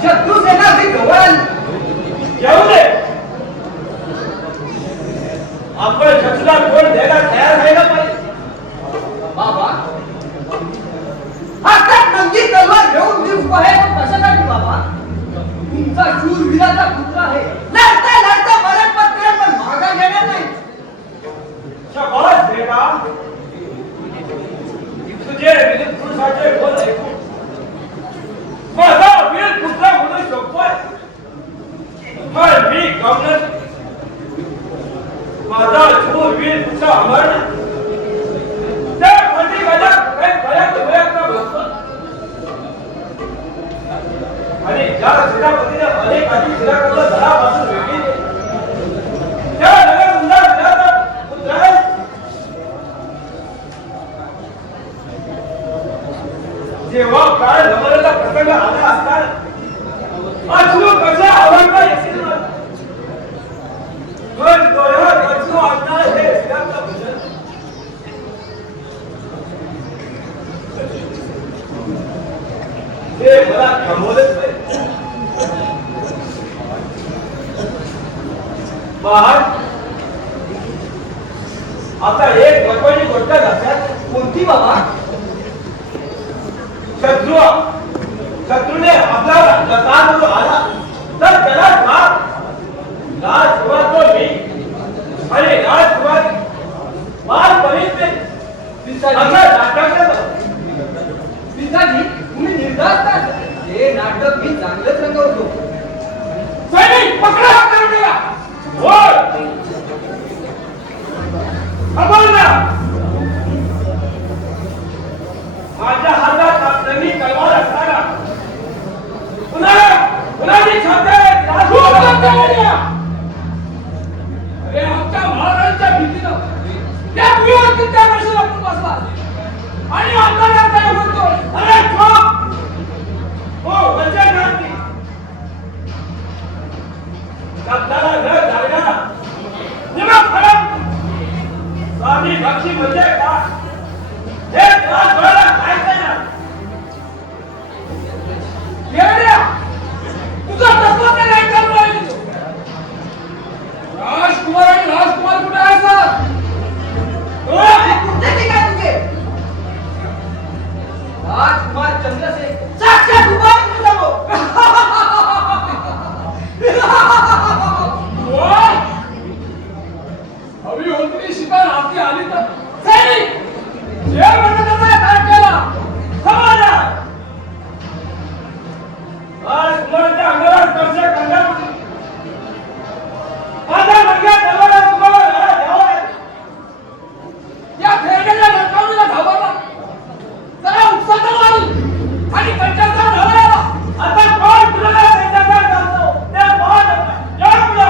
शत्रू सेना अगदी जवळ आली. येऊ दे. आपण शत्रूला कोण द्यायला तयार व्हायला पाहिजे. बाबा हातात नंदी तलवार घेऊन मी उभा आहे. पण कशासाठी बाबा? तुमचा शूरवीराचा पुत्र आहे. लढता लढता मरण पत्करेल पण मागा घेणार नाही. शाबास बेटा. तुझे वीर पुरुषाचे बोल ऐकून माझा वीर पुत्र म्हणून शोभतोय. पण मी गमन माझा शूरवीर पुत्र अमर त्या फटी गजक प्रयत्न बसतो. आणि ज्या सेनापतीने अनेकांची सेनापती धरापासून वेगळी केली त्या नगर सुंदर पुत्र आहे. जेव्हा काळ नमनाचा प्रसंग आला असताना अश्रू कशा आवडता येतील ना. पण डोळ्यात अश्रू आणणार हे श्रीरामचं भजन. हे मला थांबवलंच नाही. महान आता एक महत्वाची गोष्ट लक्षात. कोणती बाबा? शत्रूने आपला गटार जो आला तर त्याला राजकुमार तो मी आणि राजकुमारी मार बरीच असं नाटक पिताजी तुम्ही निर्धास्त हे नाटक मी चांगलंच रंगवतो. सैनिक पकडा हा करंडीला. होय खबरदार माझ्या हातात आपली तलवार असताना कुणाची छाती अरे आमच्या महाराजांच्या भीतीनं त्या मुलीवरती त्या वर्षी लपून बसला आणि आमदार काय म्हणतो. अरे ठोक हो म्हणजे नाही शब्दाला घर लागला निमक फरक स्वामी भक्ती म्हणजे काय हे त्रास व्हायला काय ना येड्या, तुझा तत्त्वज्ञ नाही करून राहिली तू. राजकुमार आणि राजकुमार कुठे आहे सर? कुठले ते काय तुझे राजकुमार चंद्रसेन साक्षात उभा आहे तुझा हवी होती शिकार हाती आली तर सैनिक जे म्हणत त्याचा काय केला समाजा आज कुमारच्या अंगावर कर्ज करण्यापूर्वी माझा मुलगा तलवार तुम्हाला लढा द्यावा लागेल. या खेळण्याच्या रंगावणीला घाबरला जरा उत्साह वाढली आणि पंचायत घाबरायला. आता कोण तुला सैन्याचा घालतो ते पाहत या पुढे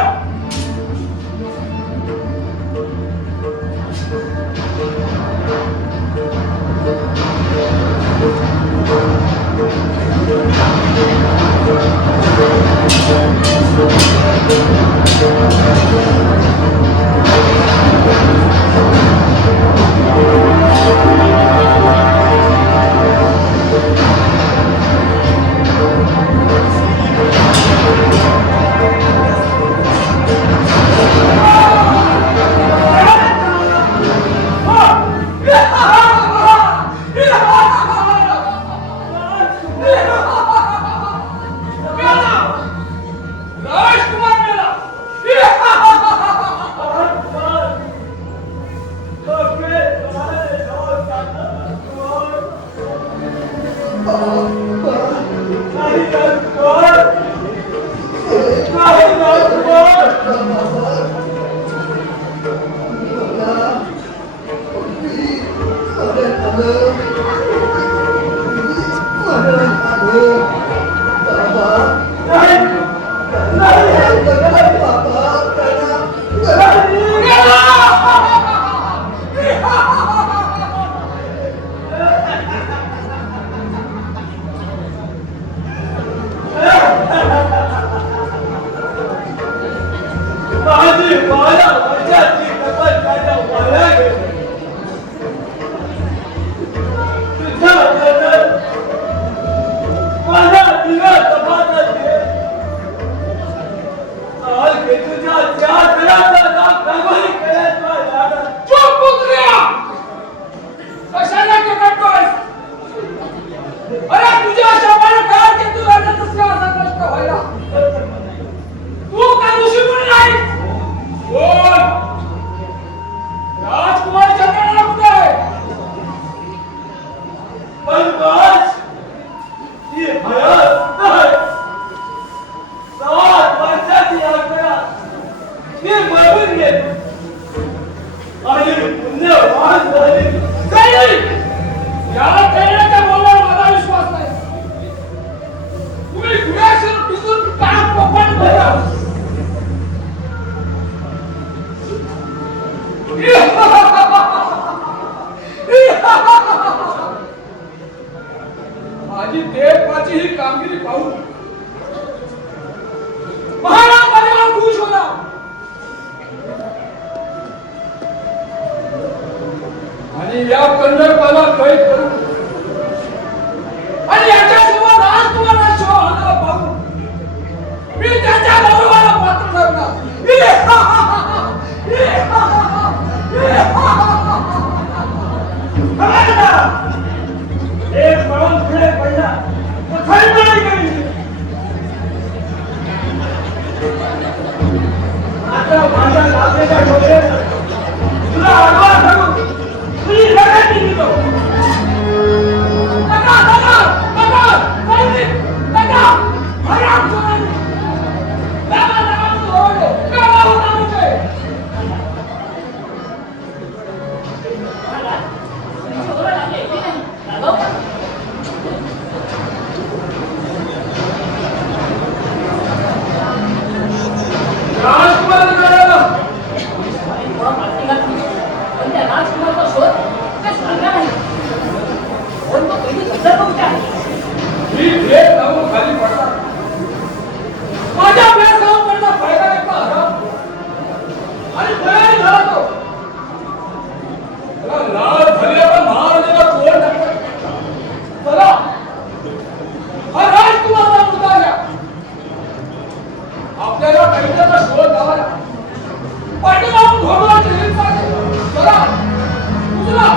राजकुमार मेला. माझी देवपाची ही कामगिरी पाहून महाराज माझ्यावर खुश होता. आणि या कंदर्पाला कैद करून आणि याच्यासोबत राजकुमाराला शोधायला पाहून मी त्याच्या गौरवाला पात्र ठरणार. एक पळून पुढे पडला खळबळी करी माझ्या लाभलेल्या डोक्यात तुला आडवा धरून तुझी रगत निघतो. काका काका काका काही काका अरे आपण काका काका तू ओरडे काका होता म्हणजे राजकुमार पण त्या राजकुमारचा शोध काय सांगणार नाही. पण तो पहिली गजर नव्हती आहे. ही भेट लावून खाली पडतात. माझ्या भेट लावून पडता फायदा एक हराम आणि तयारी झाला तो. त्याला लाल झालेला महाराजाला तोड टाकला. चला हा राजकुमारचा मुद्दा घ्या. आपल्याला कैद्याचा शोध लावायला पाठीमागून घोडवार दिली पाहिजे. चला उचला.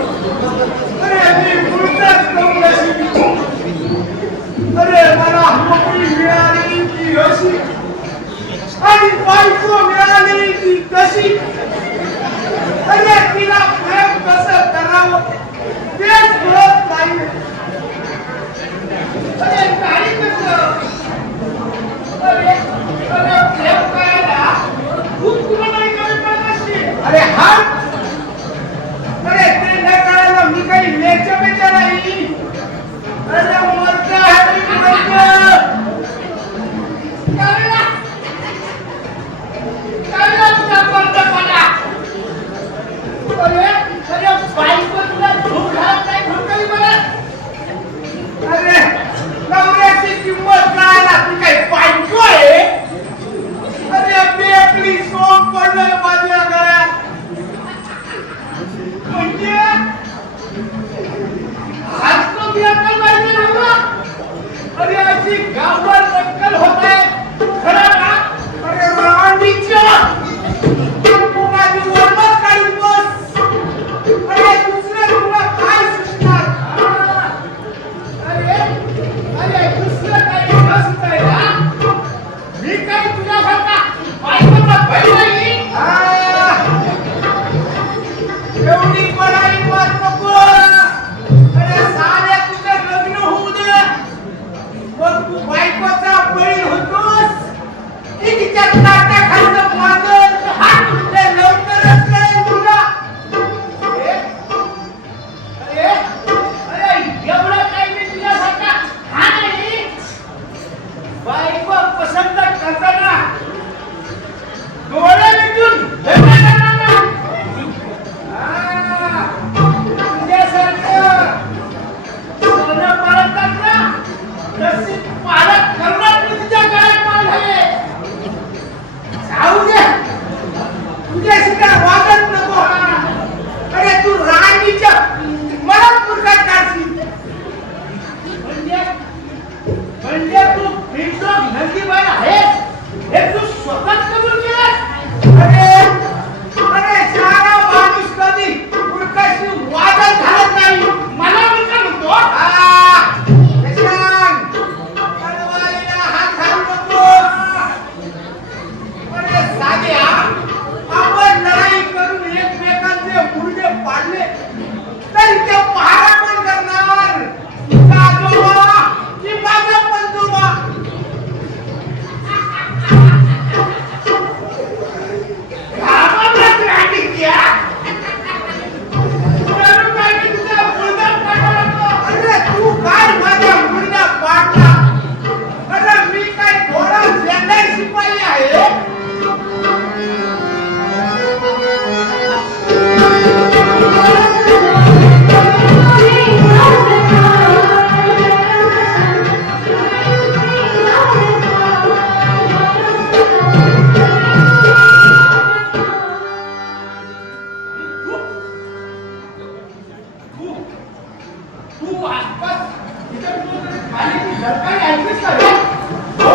अरे मी पुढचाच कमलाशी अरे मला नोकरी मिळाली ती अशी आणि बायको मिळाली ती तशी. अरे तिला प्रेम कसं करावं तेच कळत नाही. अरे नाही कसं अरे अरे प्रेम करायला खूप तुला नाही कळत नसते. अरे हा अरे ते न कळायला मी काही लेच्या बेच्या नाही. अरे मरता आहे मी मरता. कळला कळला तुझा मरतापणा. अरे अरे बायको तुला भूक घालत नाही भूकही मला. अरे नवऱ्याची किंमत कळायला ती काही बायको आहे. अरे बेकली सोंग पडलं माझ्या घरात. म्हणजे आज तो मी आता माहिती नव्हता.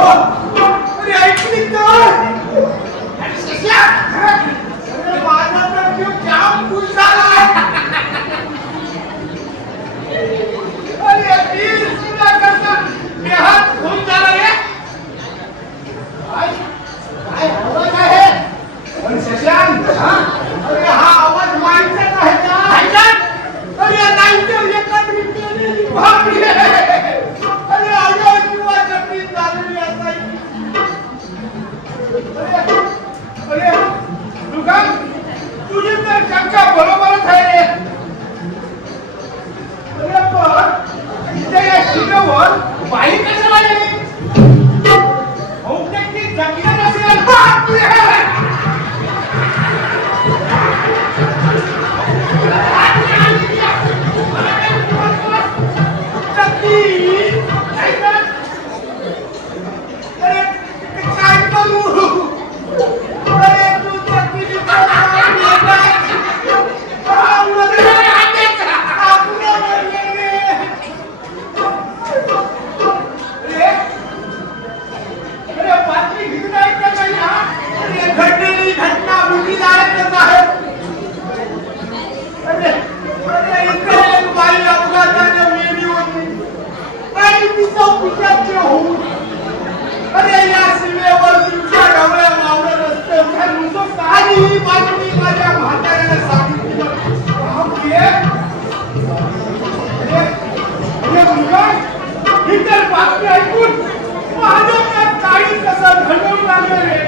अरे ऐकली तर अरे शिष्या अरे माझा तर जीव जाम खुश झाला अरे वीर सुधाकरचा बेहद खुश झाला रे काय आवाज आहे पण शशांक अरे हा आवाज माणसाचा आहे का अरे नाही तर एकत्रित केलेली भाकरी अरे आयो किंवा जमीन झालेली असायची अरे तुझा तुझी तर शंका बरोबरच आहे अरे पण इथे या शिगेवर बाई कशाला येईल बहुतेक ती जगली नसेल अरे या सीमेवर तुमच्या ढवळ्या मावळत असते काही बातमी माझ्या म्हाताऱ्याने सांगितली ही तर बातमी ऐकून माझं त्या काही कसं घडवून लागलं रे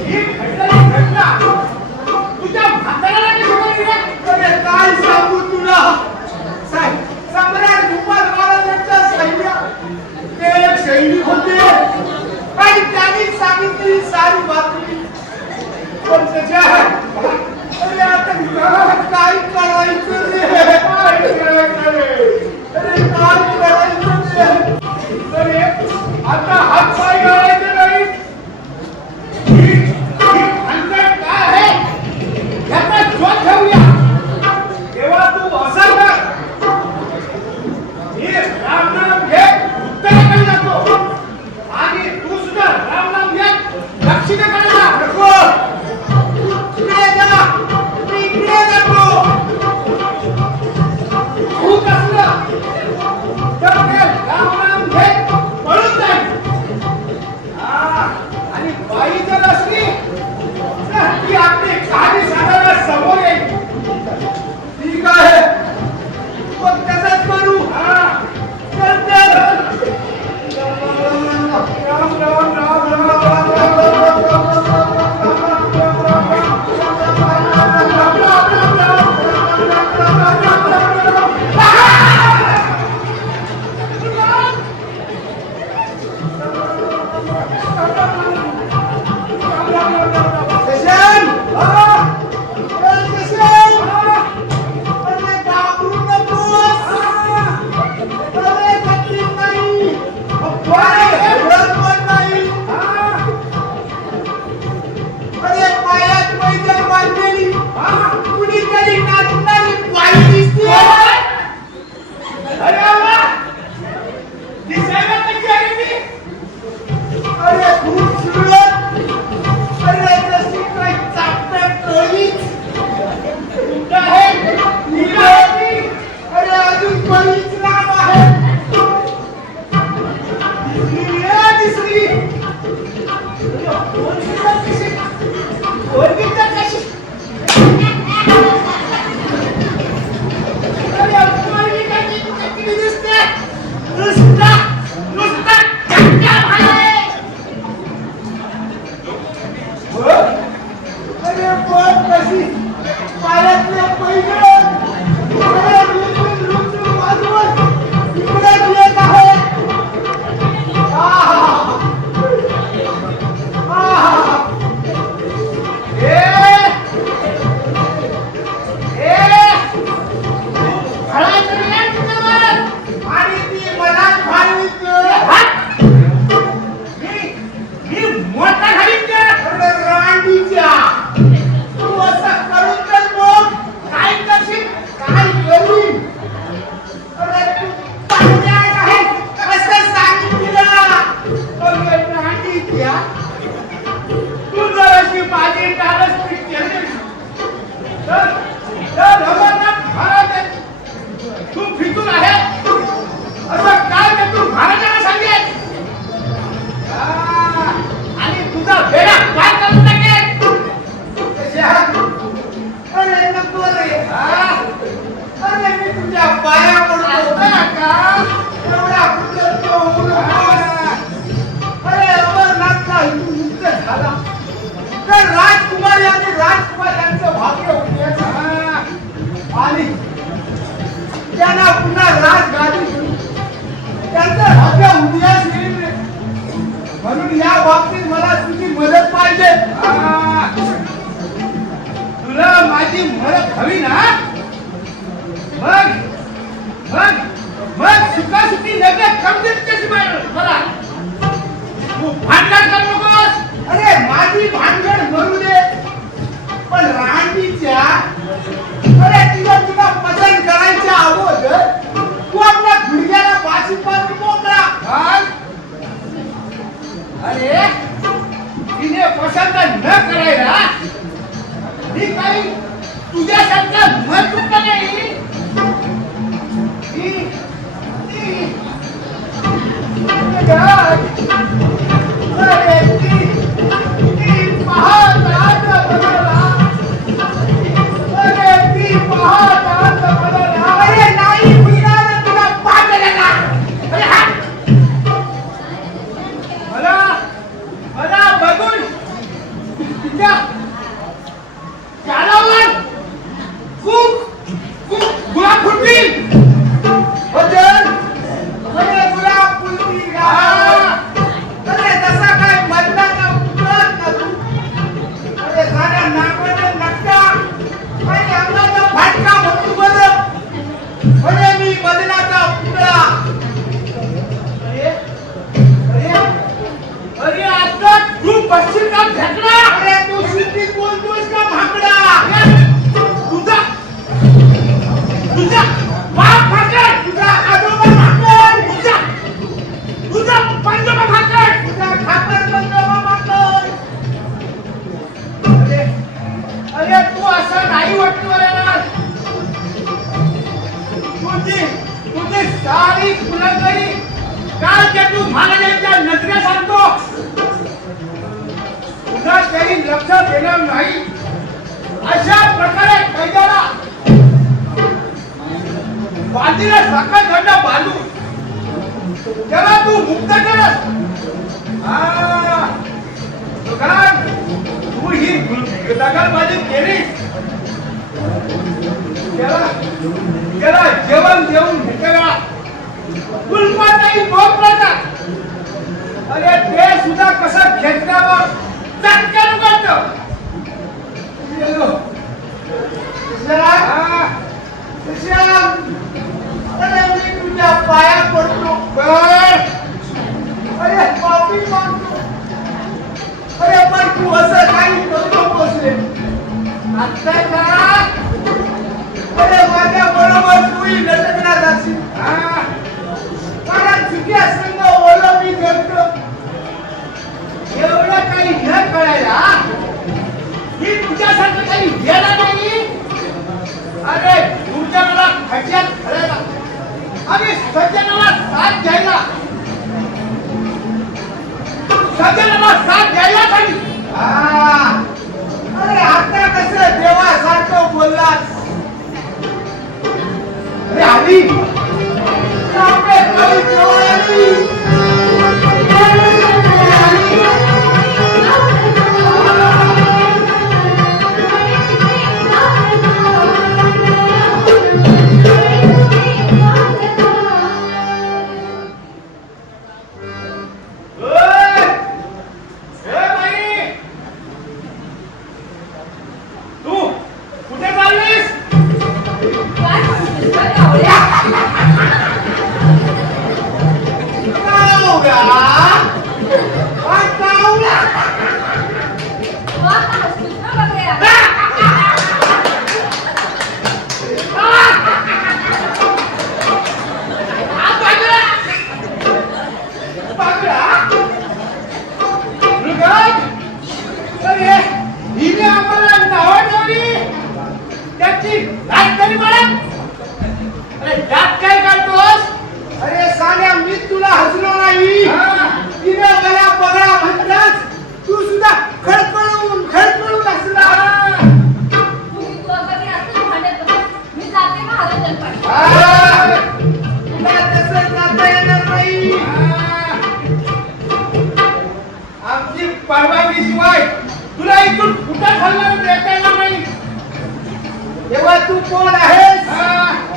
ही घडलेली घटना तुझ्या म्हाताऱ्याला कशी रे अरे काय सांगू तुला सम्राट गोपाल महाराजांच्या सैन्यात ते एक सैनिक होते आणि त्यांनी सांगितली सारी बातमी पण त्याच्या अरे आता काय करायचं रे काय करायचं रे अरे काय करायचं रे अरे आता हात पाय घालायचे नाही ही भानगड काय आहे याचा शोध घेऊया तेव्हा तू असं कर रामनाम घे उत्तरेकडे जातो आणि तू सुद्धा रामनाम घे दक्षिणेकडे जा नको इकडे जा मी इकडे जातो तू कसलं तर ते रामनाम घे पळून जाईल आणि बाई जर असली तर ती आपली कहाणी साधायला समोर येईल ठीक आहे मग तसंच करू मोठा घालीत रांडीच्या तू असं बाबतीत मला तुझी मदत पाहिजे. तुला माझी मदत हवी ना? मग मग मग सुखासुखी लग्न कमजोर कशी पाहिजे मला? तू भांडण करू नकोस. अरे माझी भांडण मरू दे, पण राणीच्या अरे तुला पसंत करायच्या अगोदर तू आपल्या गुडघ्याला बाशी पासून मोकळा. अरे तिने पसंत न करायला मी काही तुझ्यासारखं मत तुटलं नाही. अरे ती पाहत बदलला. अरे ती पाहत बदलला. अरे नाही मुलगा तुला पाहलेला. अरे हा मला बघून तुझ्या कानावर खूप गुलाब फुटतील. अरे गुलाब फुटतील. अरे तसा काय बदलाचा उतरत ना तू. अरे साऱ्या नाकाचं नक्का आणि अंगाचा फाटका म्हणतो बरं. अरे मी बदलाचा पुतळा. अरे आता तू पश्चिम का फेकला. अरे तू सिद्धी बोलतोस का भांगडा. तुझा बाप भाकर. तुझा आजोबा भाकर. तुझा पंजोबा भाकर. तुझा खाकर पंजोबा भाकर. अरे तू असं नाही वाटतो यार. तुझी सारी फुलंकरी काल त्या तू महाराजांच्या नजरे सांगतो. तुझा काही लक्ष देणार नाही. अशा प्रकारे कैद्याला बांधीला साखर दंड बांधू त्याला तू मुक्त करस. तू ही दगलबाजी केलीस. त्याला जेवण देऊन भेटला कुलपा नाही बोलता. अरे ते सुद्धा कसं घेतल्यावर चटकन करत. अरे मी तुझ्या पाया पडतो. अरे पापी मागतो. अरे पण तू असं काही करतो बसले आता का. अरे माझ्या बरोबर तूही लटकला जाशील. कारण चुक्या संघ ओळख मी करतो. एवढं काही न कळायला मी तुझ्यासारखं काही गेला नाही. अरे तुमच्या मला खड्ड्यात घालायला आणि सज्जनाला साथ द्यायला पाहिजे. अरे आता कसं देवासारखं बोललास. अरे आली परवानगीशिवाय तुला इथून कुठं हलणार देता येणार नाही. तेव्हा तू कोण आहेस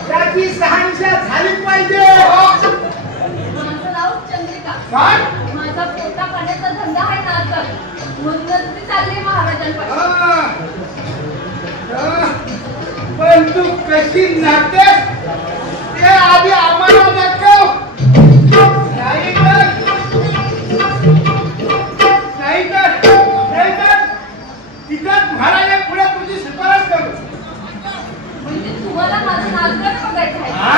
याची शहानिशा झाली पाहिजे. माझं नाव चंद्रिका. काय कशी नाचते ते आधी आम्हाला दाखव. नाहीतर तिथं महाराजा पुढे तुझी शिफारस करू. म्हणजे तुम्हाला माझं नाचगाणं बघायचं आहे. हा?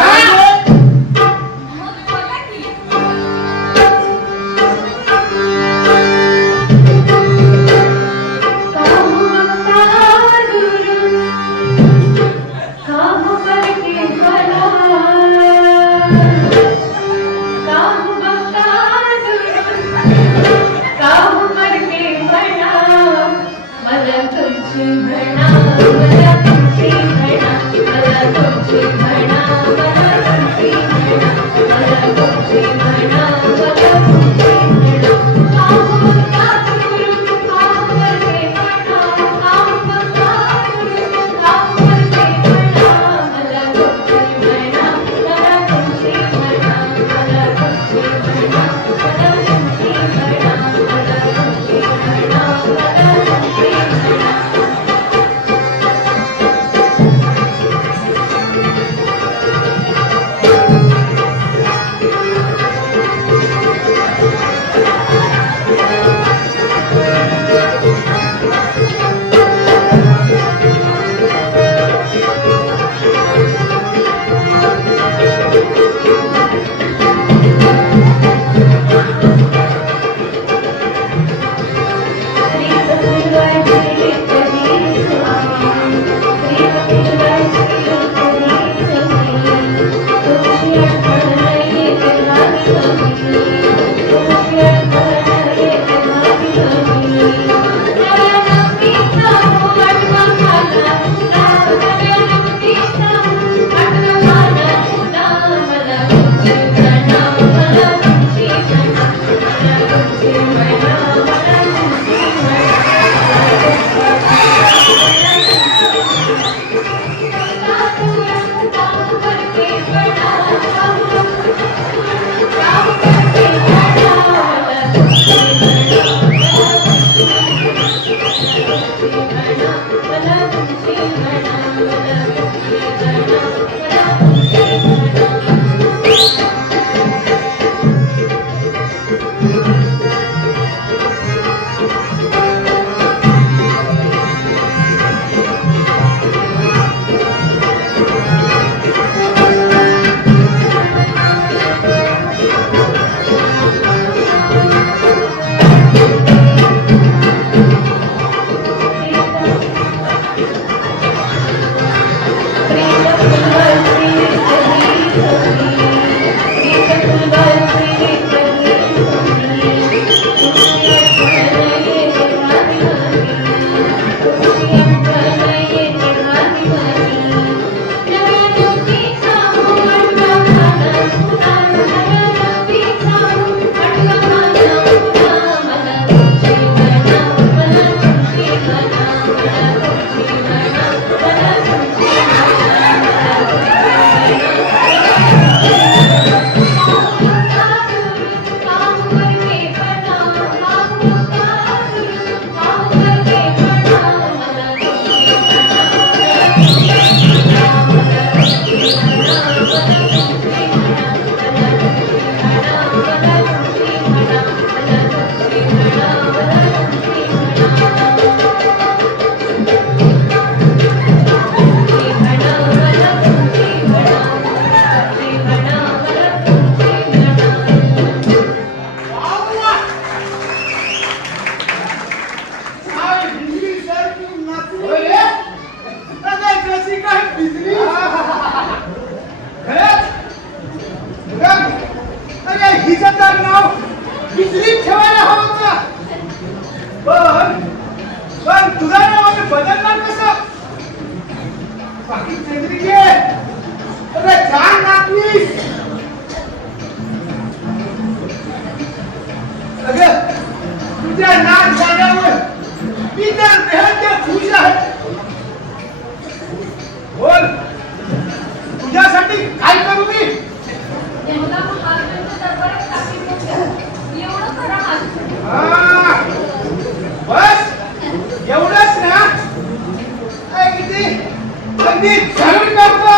मग बघा की. बिजली ठेवायला हवं होतं. पण तुझा नाव बदलणार कसं? बाकी चंद्रिके अरे छान नाचलीस. अगं तुझ्या नाच गाण्यावर मी तर देहाच्या खुश आहे. बोल तुझ्यासाठी काय करू मी? एवढा महाराजांच्या दरबारात टाकी मोठ्या. एवढं खरं हात. हा, बस एवढंच ना? किती अगदी छान करतो.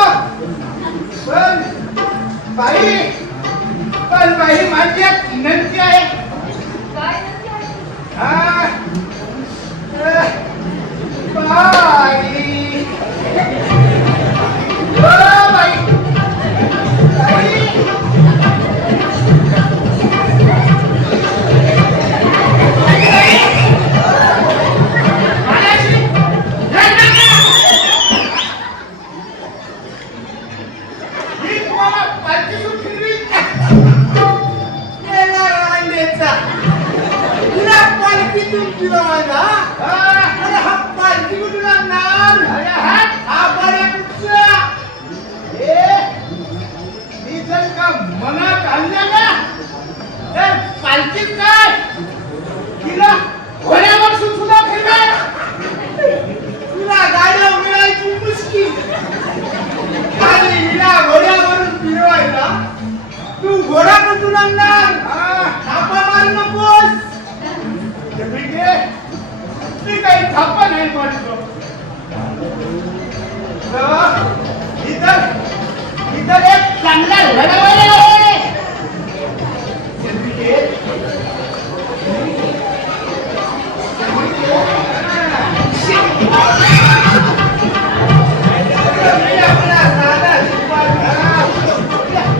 इथं एक चांगला घडवळ आहे.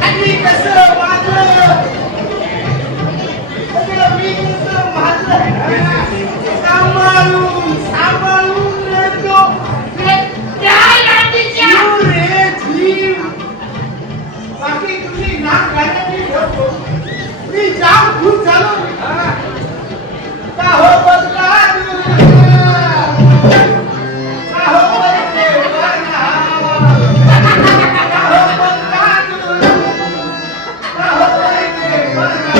आणि कसं वाजलं, मी कसं वाजलं, सांभाळून सांभाळून येतो. जीव रे जीव. बाकी तुझी नाक घालण्याची ठरतो. मी जाम खुश झालो. का हो बदलालू, का हो बदले वरना, का हो बदलालू, का हो बदले वरना.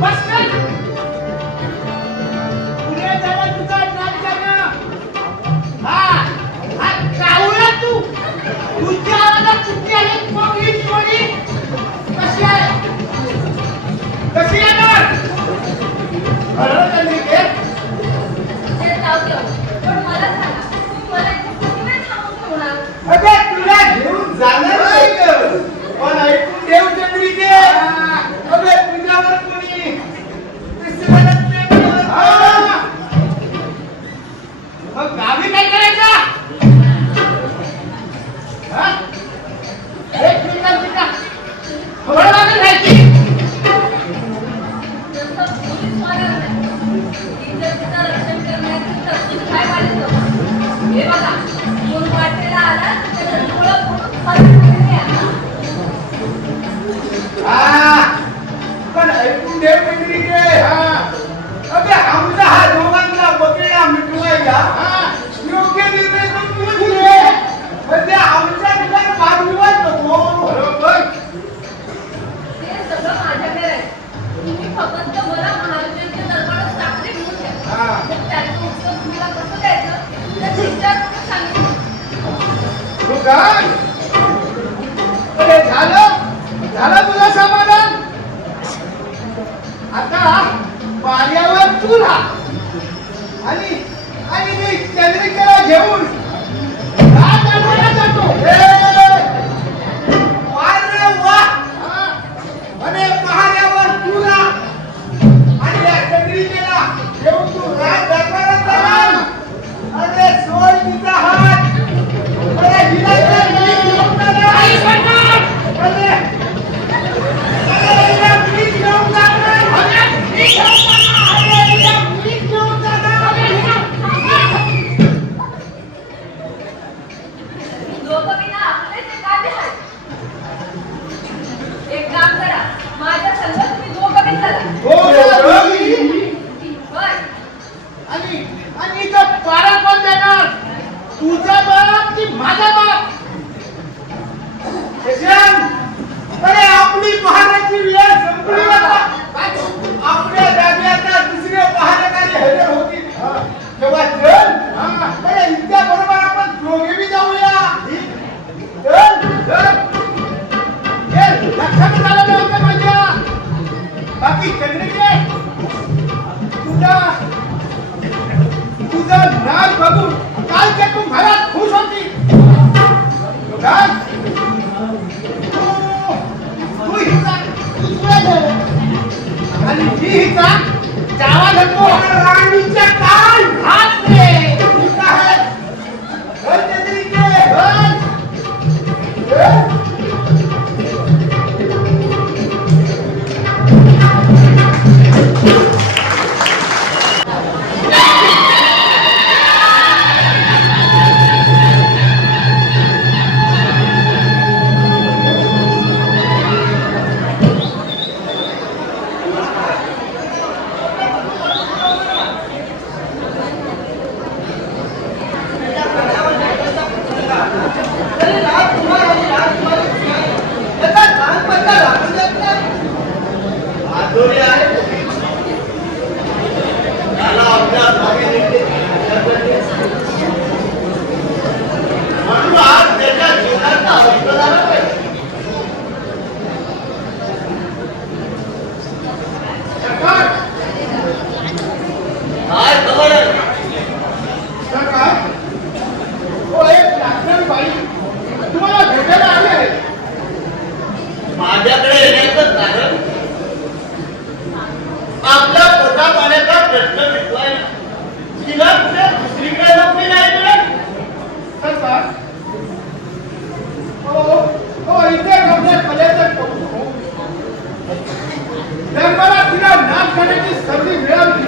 बस कर. पुढे जाऊन तुझा नाक जाणं. हा कावळा तू. तुझ्या आवाजात कुठली आहे मोकळी चोरी. कशी आहे, कशी येणार. बरोबर त्यांनी घे. ते जाऊ दे. पण मला सांगा, तुम्ही मला इथे किती वेळ थांबून ठेवणार? अगं तुला घेऊन जाणार नाही ग. पण ऐकून ठेव चंद्री घे. अगं तुझ्यावर कोणी दुसऱ्याला प्रेम करत नाही. मग गावी काय करायचं. हा? एक मिनिटात तिला थोडं मागे राहायची. जसं पोलीस वाला नाही. इज्जतीचं रक्षण करण्याची तरतूद काय पाहिजे. हे बघा, कोण वाटेला आला त्याचं डोळं फोडून खाली फेकून द्या. पण ऐकून ठेव चंद्री घे. अबे आमचा हा दोघांना बकऱ्या मिटवायला योग्य निर्णय तूच घे. म्हणजे आमच्या ठिकाणी वादविवाद नको. बरोबर. ते सगळं माझ्याकडे आहे. तुम्ही फक्त मला महाराजांच्या दरबारात साखरे घेऊन द्या. मग त्याचं उत्तर तुम्हाला कसं द्यायचं ते विचार करून सांगितलं. तू काय? अरे झालं तुझं समाधान. आता पाण्यावर तू राहा. आणि मी चंद्रिकेला घेऊन राजवाड्याला जातो. अरे वा. अरे पाण्यावर तू राहा आणि या चंद्रिकेला घेऊन तू राजवाड्यात जा. अरे सोड तिचा हात. अरे हिला तर मी घेऊन जाणार. अरे हिला मी घेऊन जाणार. मी घेऊन जाणार. अरे हिला मी घेऊन जाणार. लोकं बिना अकलेचे काढले आहेत. एक काम करा, माझ्या संग तुम्ही दोघं बी चला. बरं. आणि इथं पारा कोण देणार. तुझा बाप की माझा बाप. अरे आपली पहाण्याची वेळ संपली आता. आपल्या जाग्याचा दुसरे पहारेकरी हजर होतील तेव्हा चल. अरे इतक्या बरोबर आपण दोघे बी जाऊया. चल लक्षात आलं नव्हतं माझ्या. बाकी चंद्रिके तुझं नाच बघून कालच्या तू घरात खुश होती. काय तू हिचा आणि मी हिचा जावा धरतो. राणीच्या कान हात रे. चंद्रिके राजकुमार सरकार हो इथे आपल्या कलेचं कौतुक हो जन्माला तिला नाच करण्याची संधी मिळाली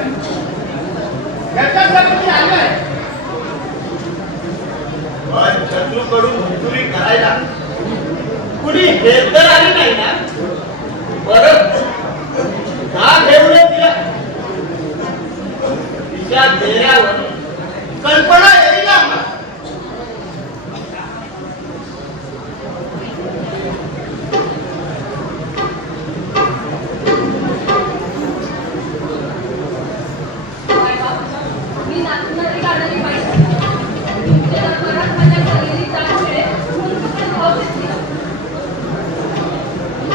याच्यासाठी मी आले आहे पण शत्रूकडून मंजुरी करायला कुणी हेच तर आली नाही ना परत का घेऊन तिला तिच्या चेहऱ्यावर कल्पना येईल ना मी नाचणारी गाणारी बाई तुमच्या दरबारात माझ्या पहिली चाल मिळेल म्हणून तुकडे भाव घेतली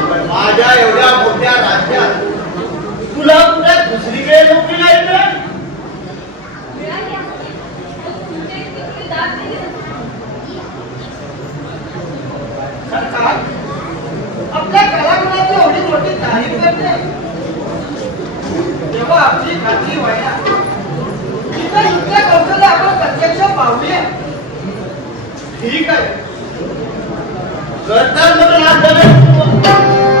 पण माझ्या एवढ्या मोठ्या राज्यात तुला कुठे दुसरीकडे नोकरी नाही मिळत मिळाली आहे. पण तुमच्या इतकी तुम्ही दाद दिली नसती. सरकार आपल्या कलागुणाची एवढी मोठी तारीफ करते तेव्हा आपली खात्री व्हायला तिथं इतक्या कौशल्य आपण प्रत्यक्ष पाहूया ठीक आहे सरकार मग नाच झालं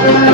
Thank you.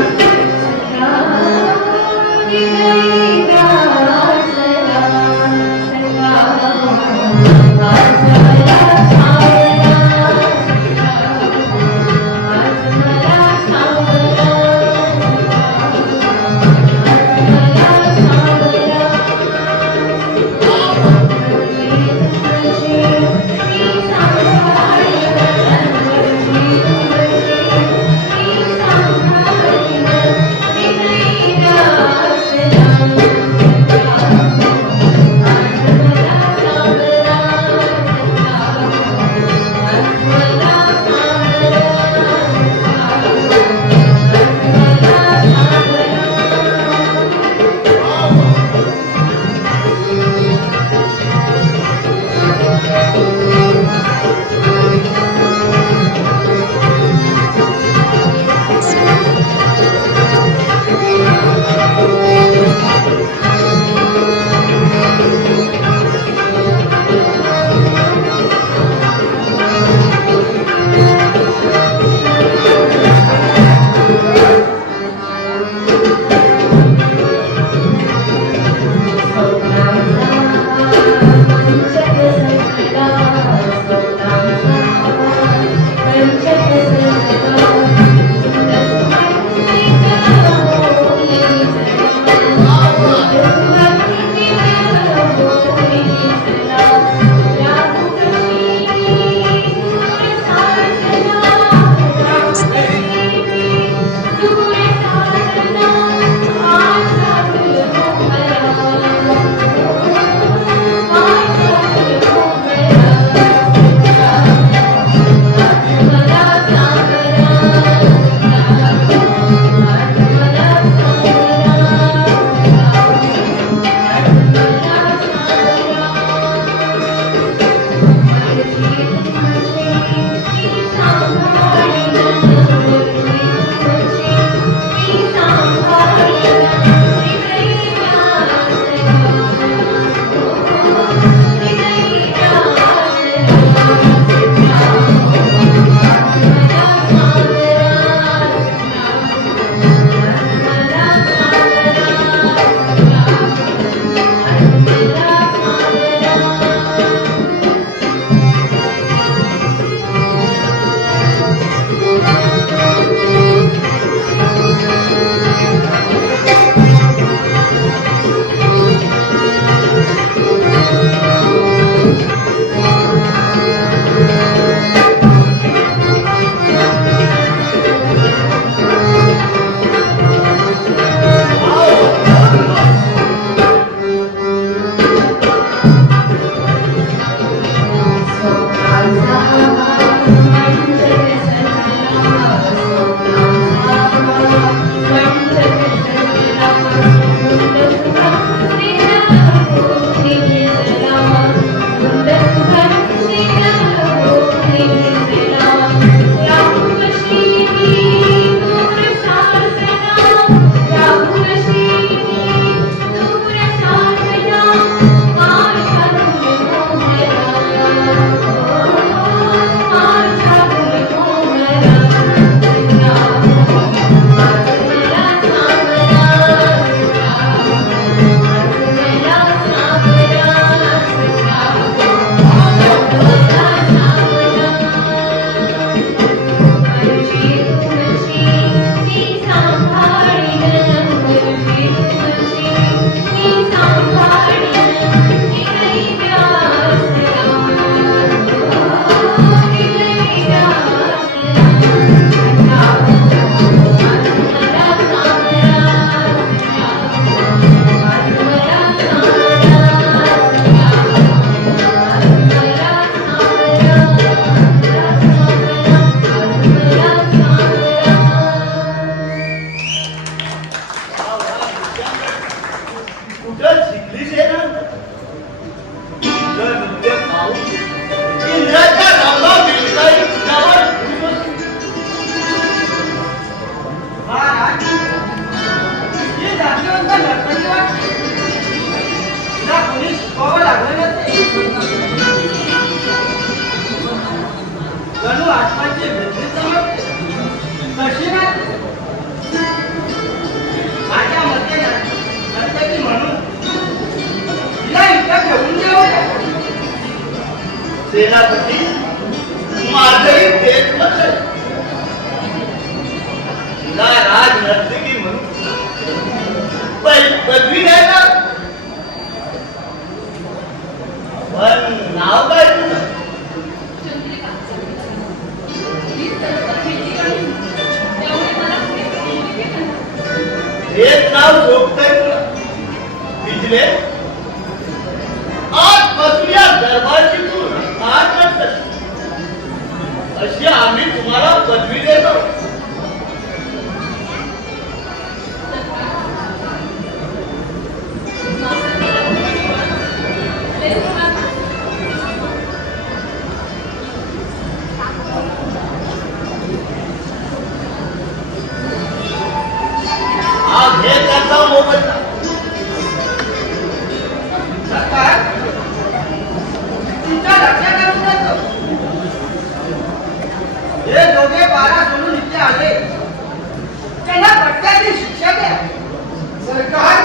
नाव झोपतंय तुला भिजले आजपासून या दरबारची तू आज नसत अशी आम्ही तुम्हाला पदवी देतो हा घे त्याचा मोबदला सरकार तुमच्या लक्षात आणून देतो हे दोघे 12 सोडून इथे आले त्यांना पटक्याची शिक्षा द्या सरकार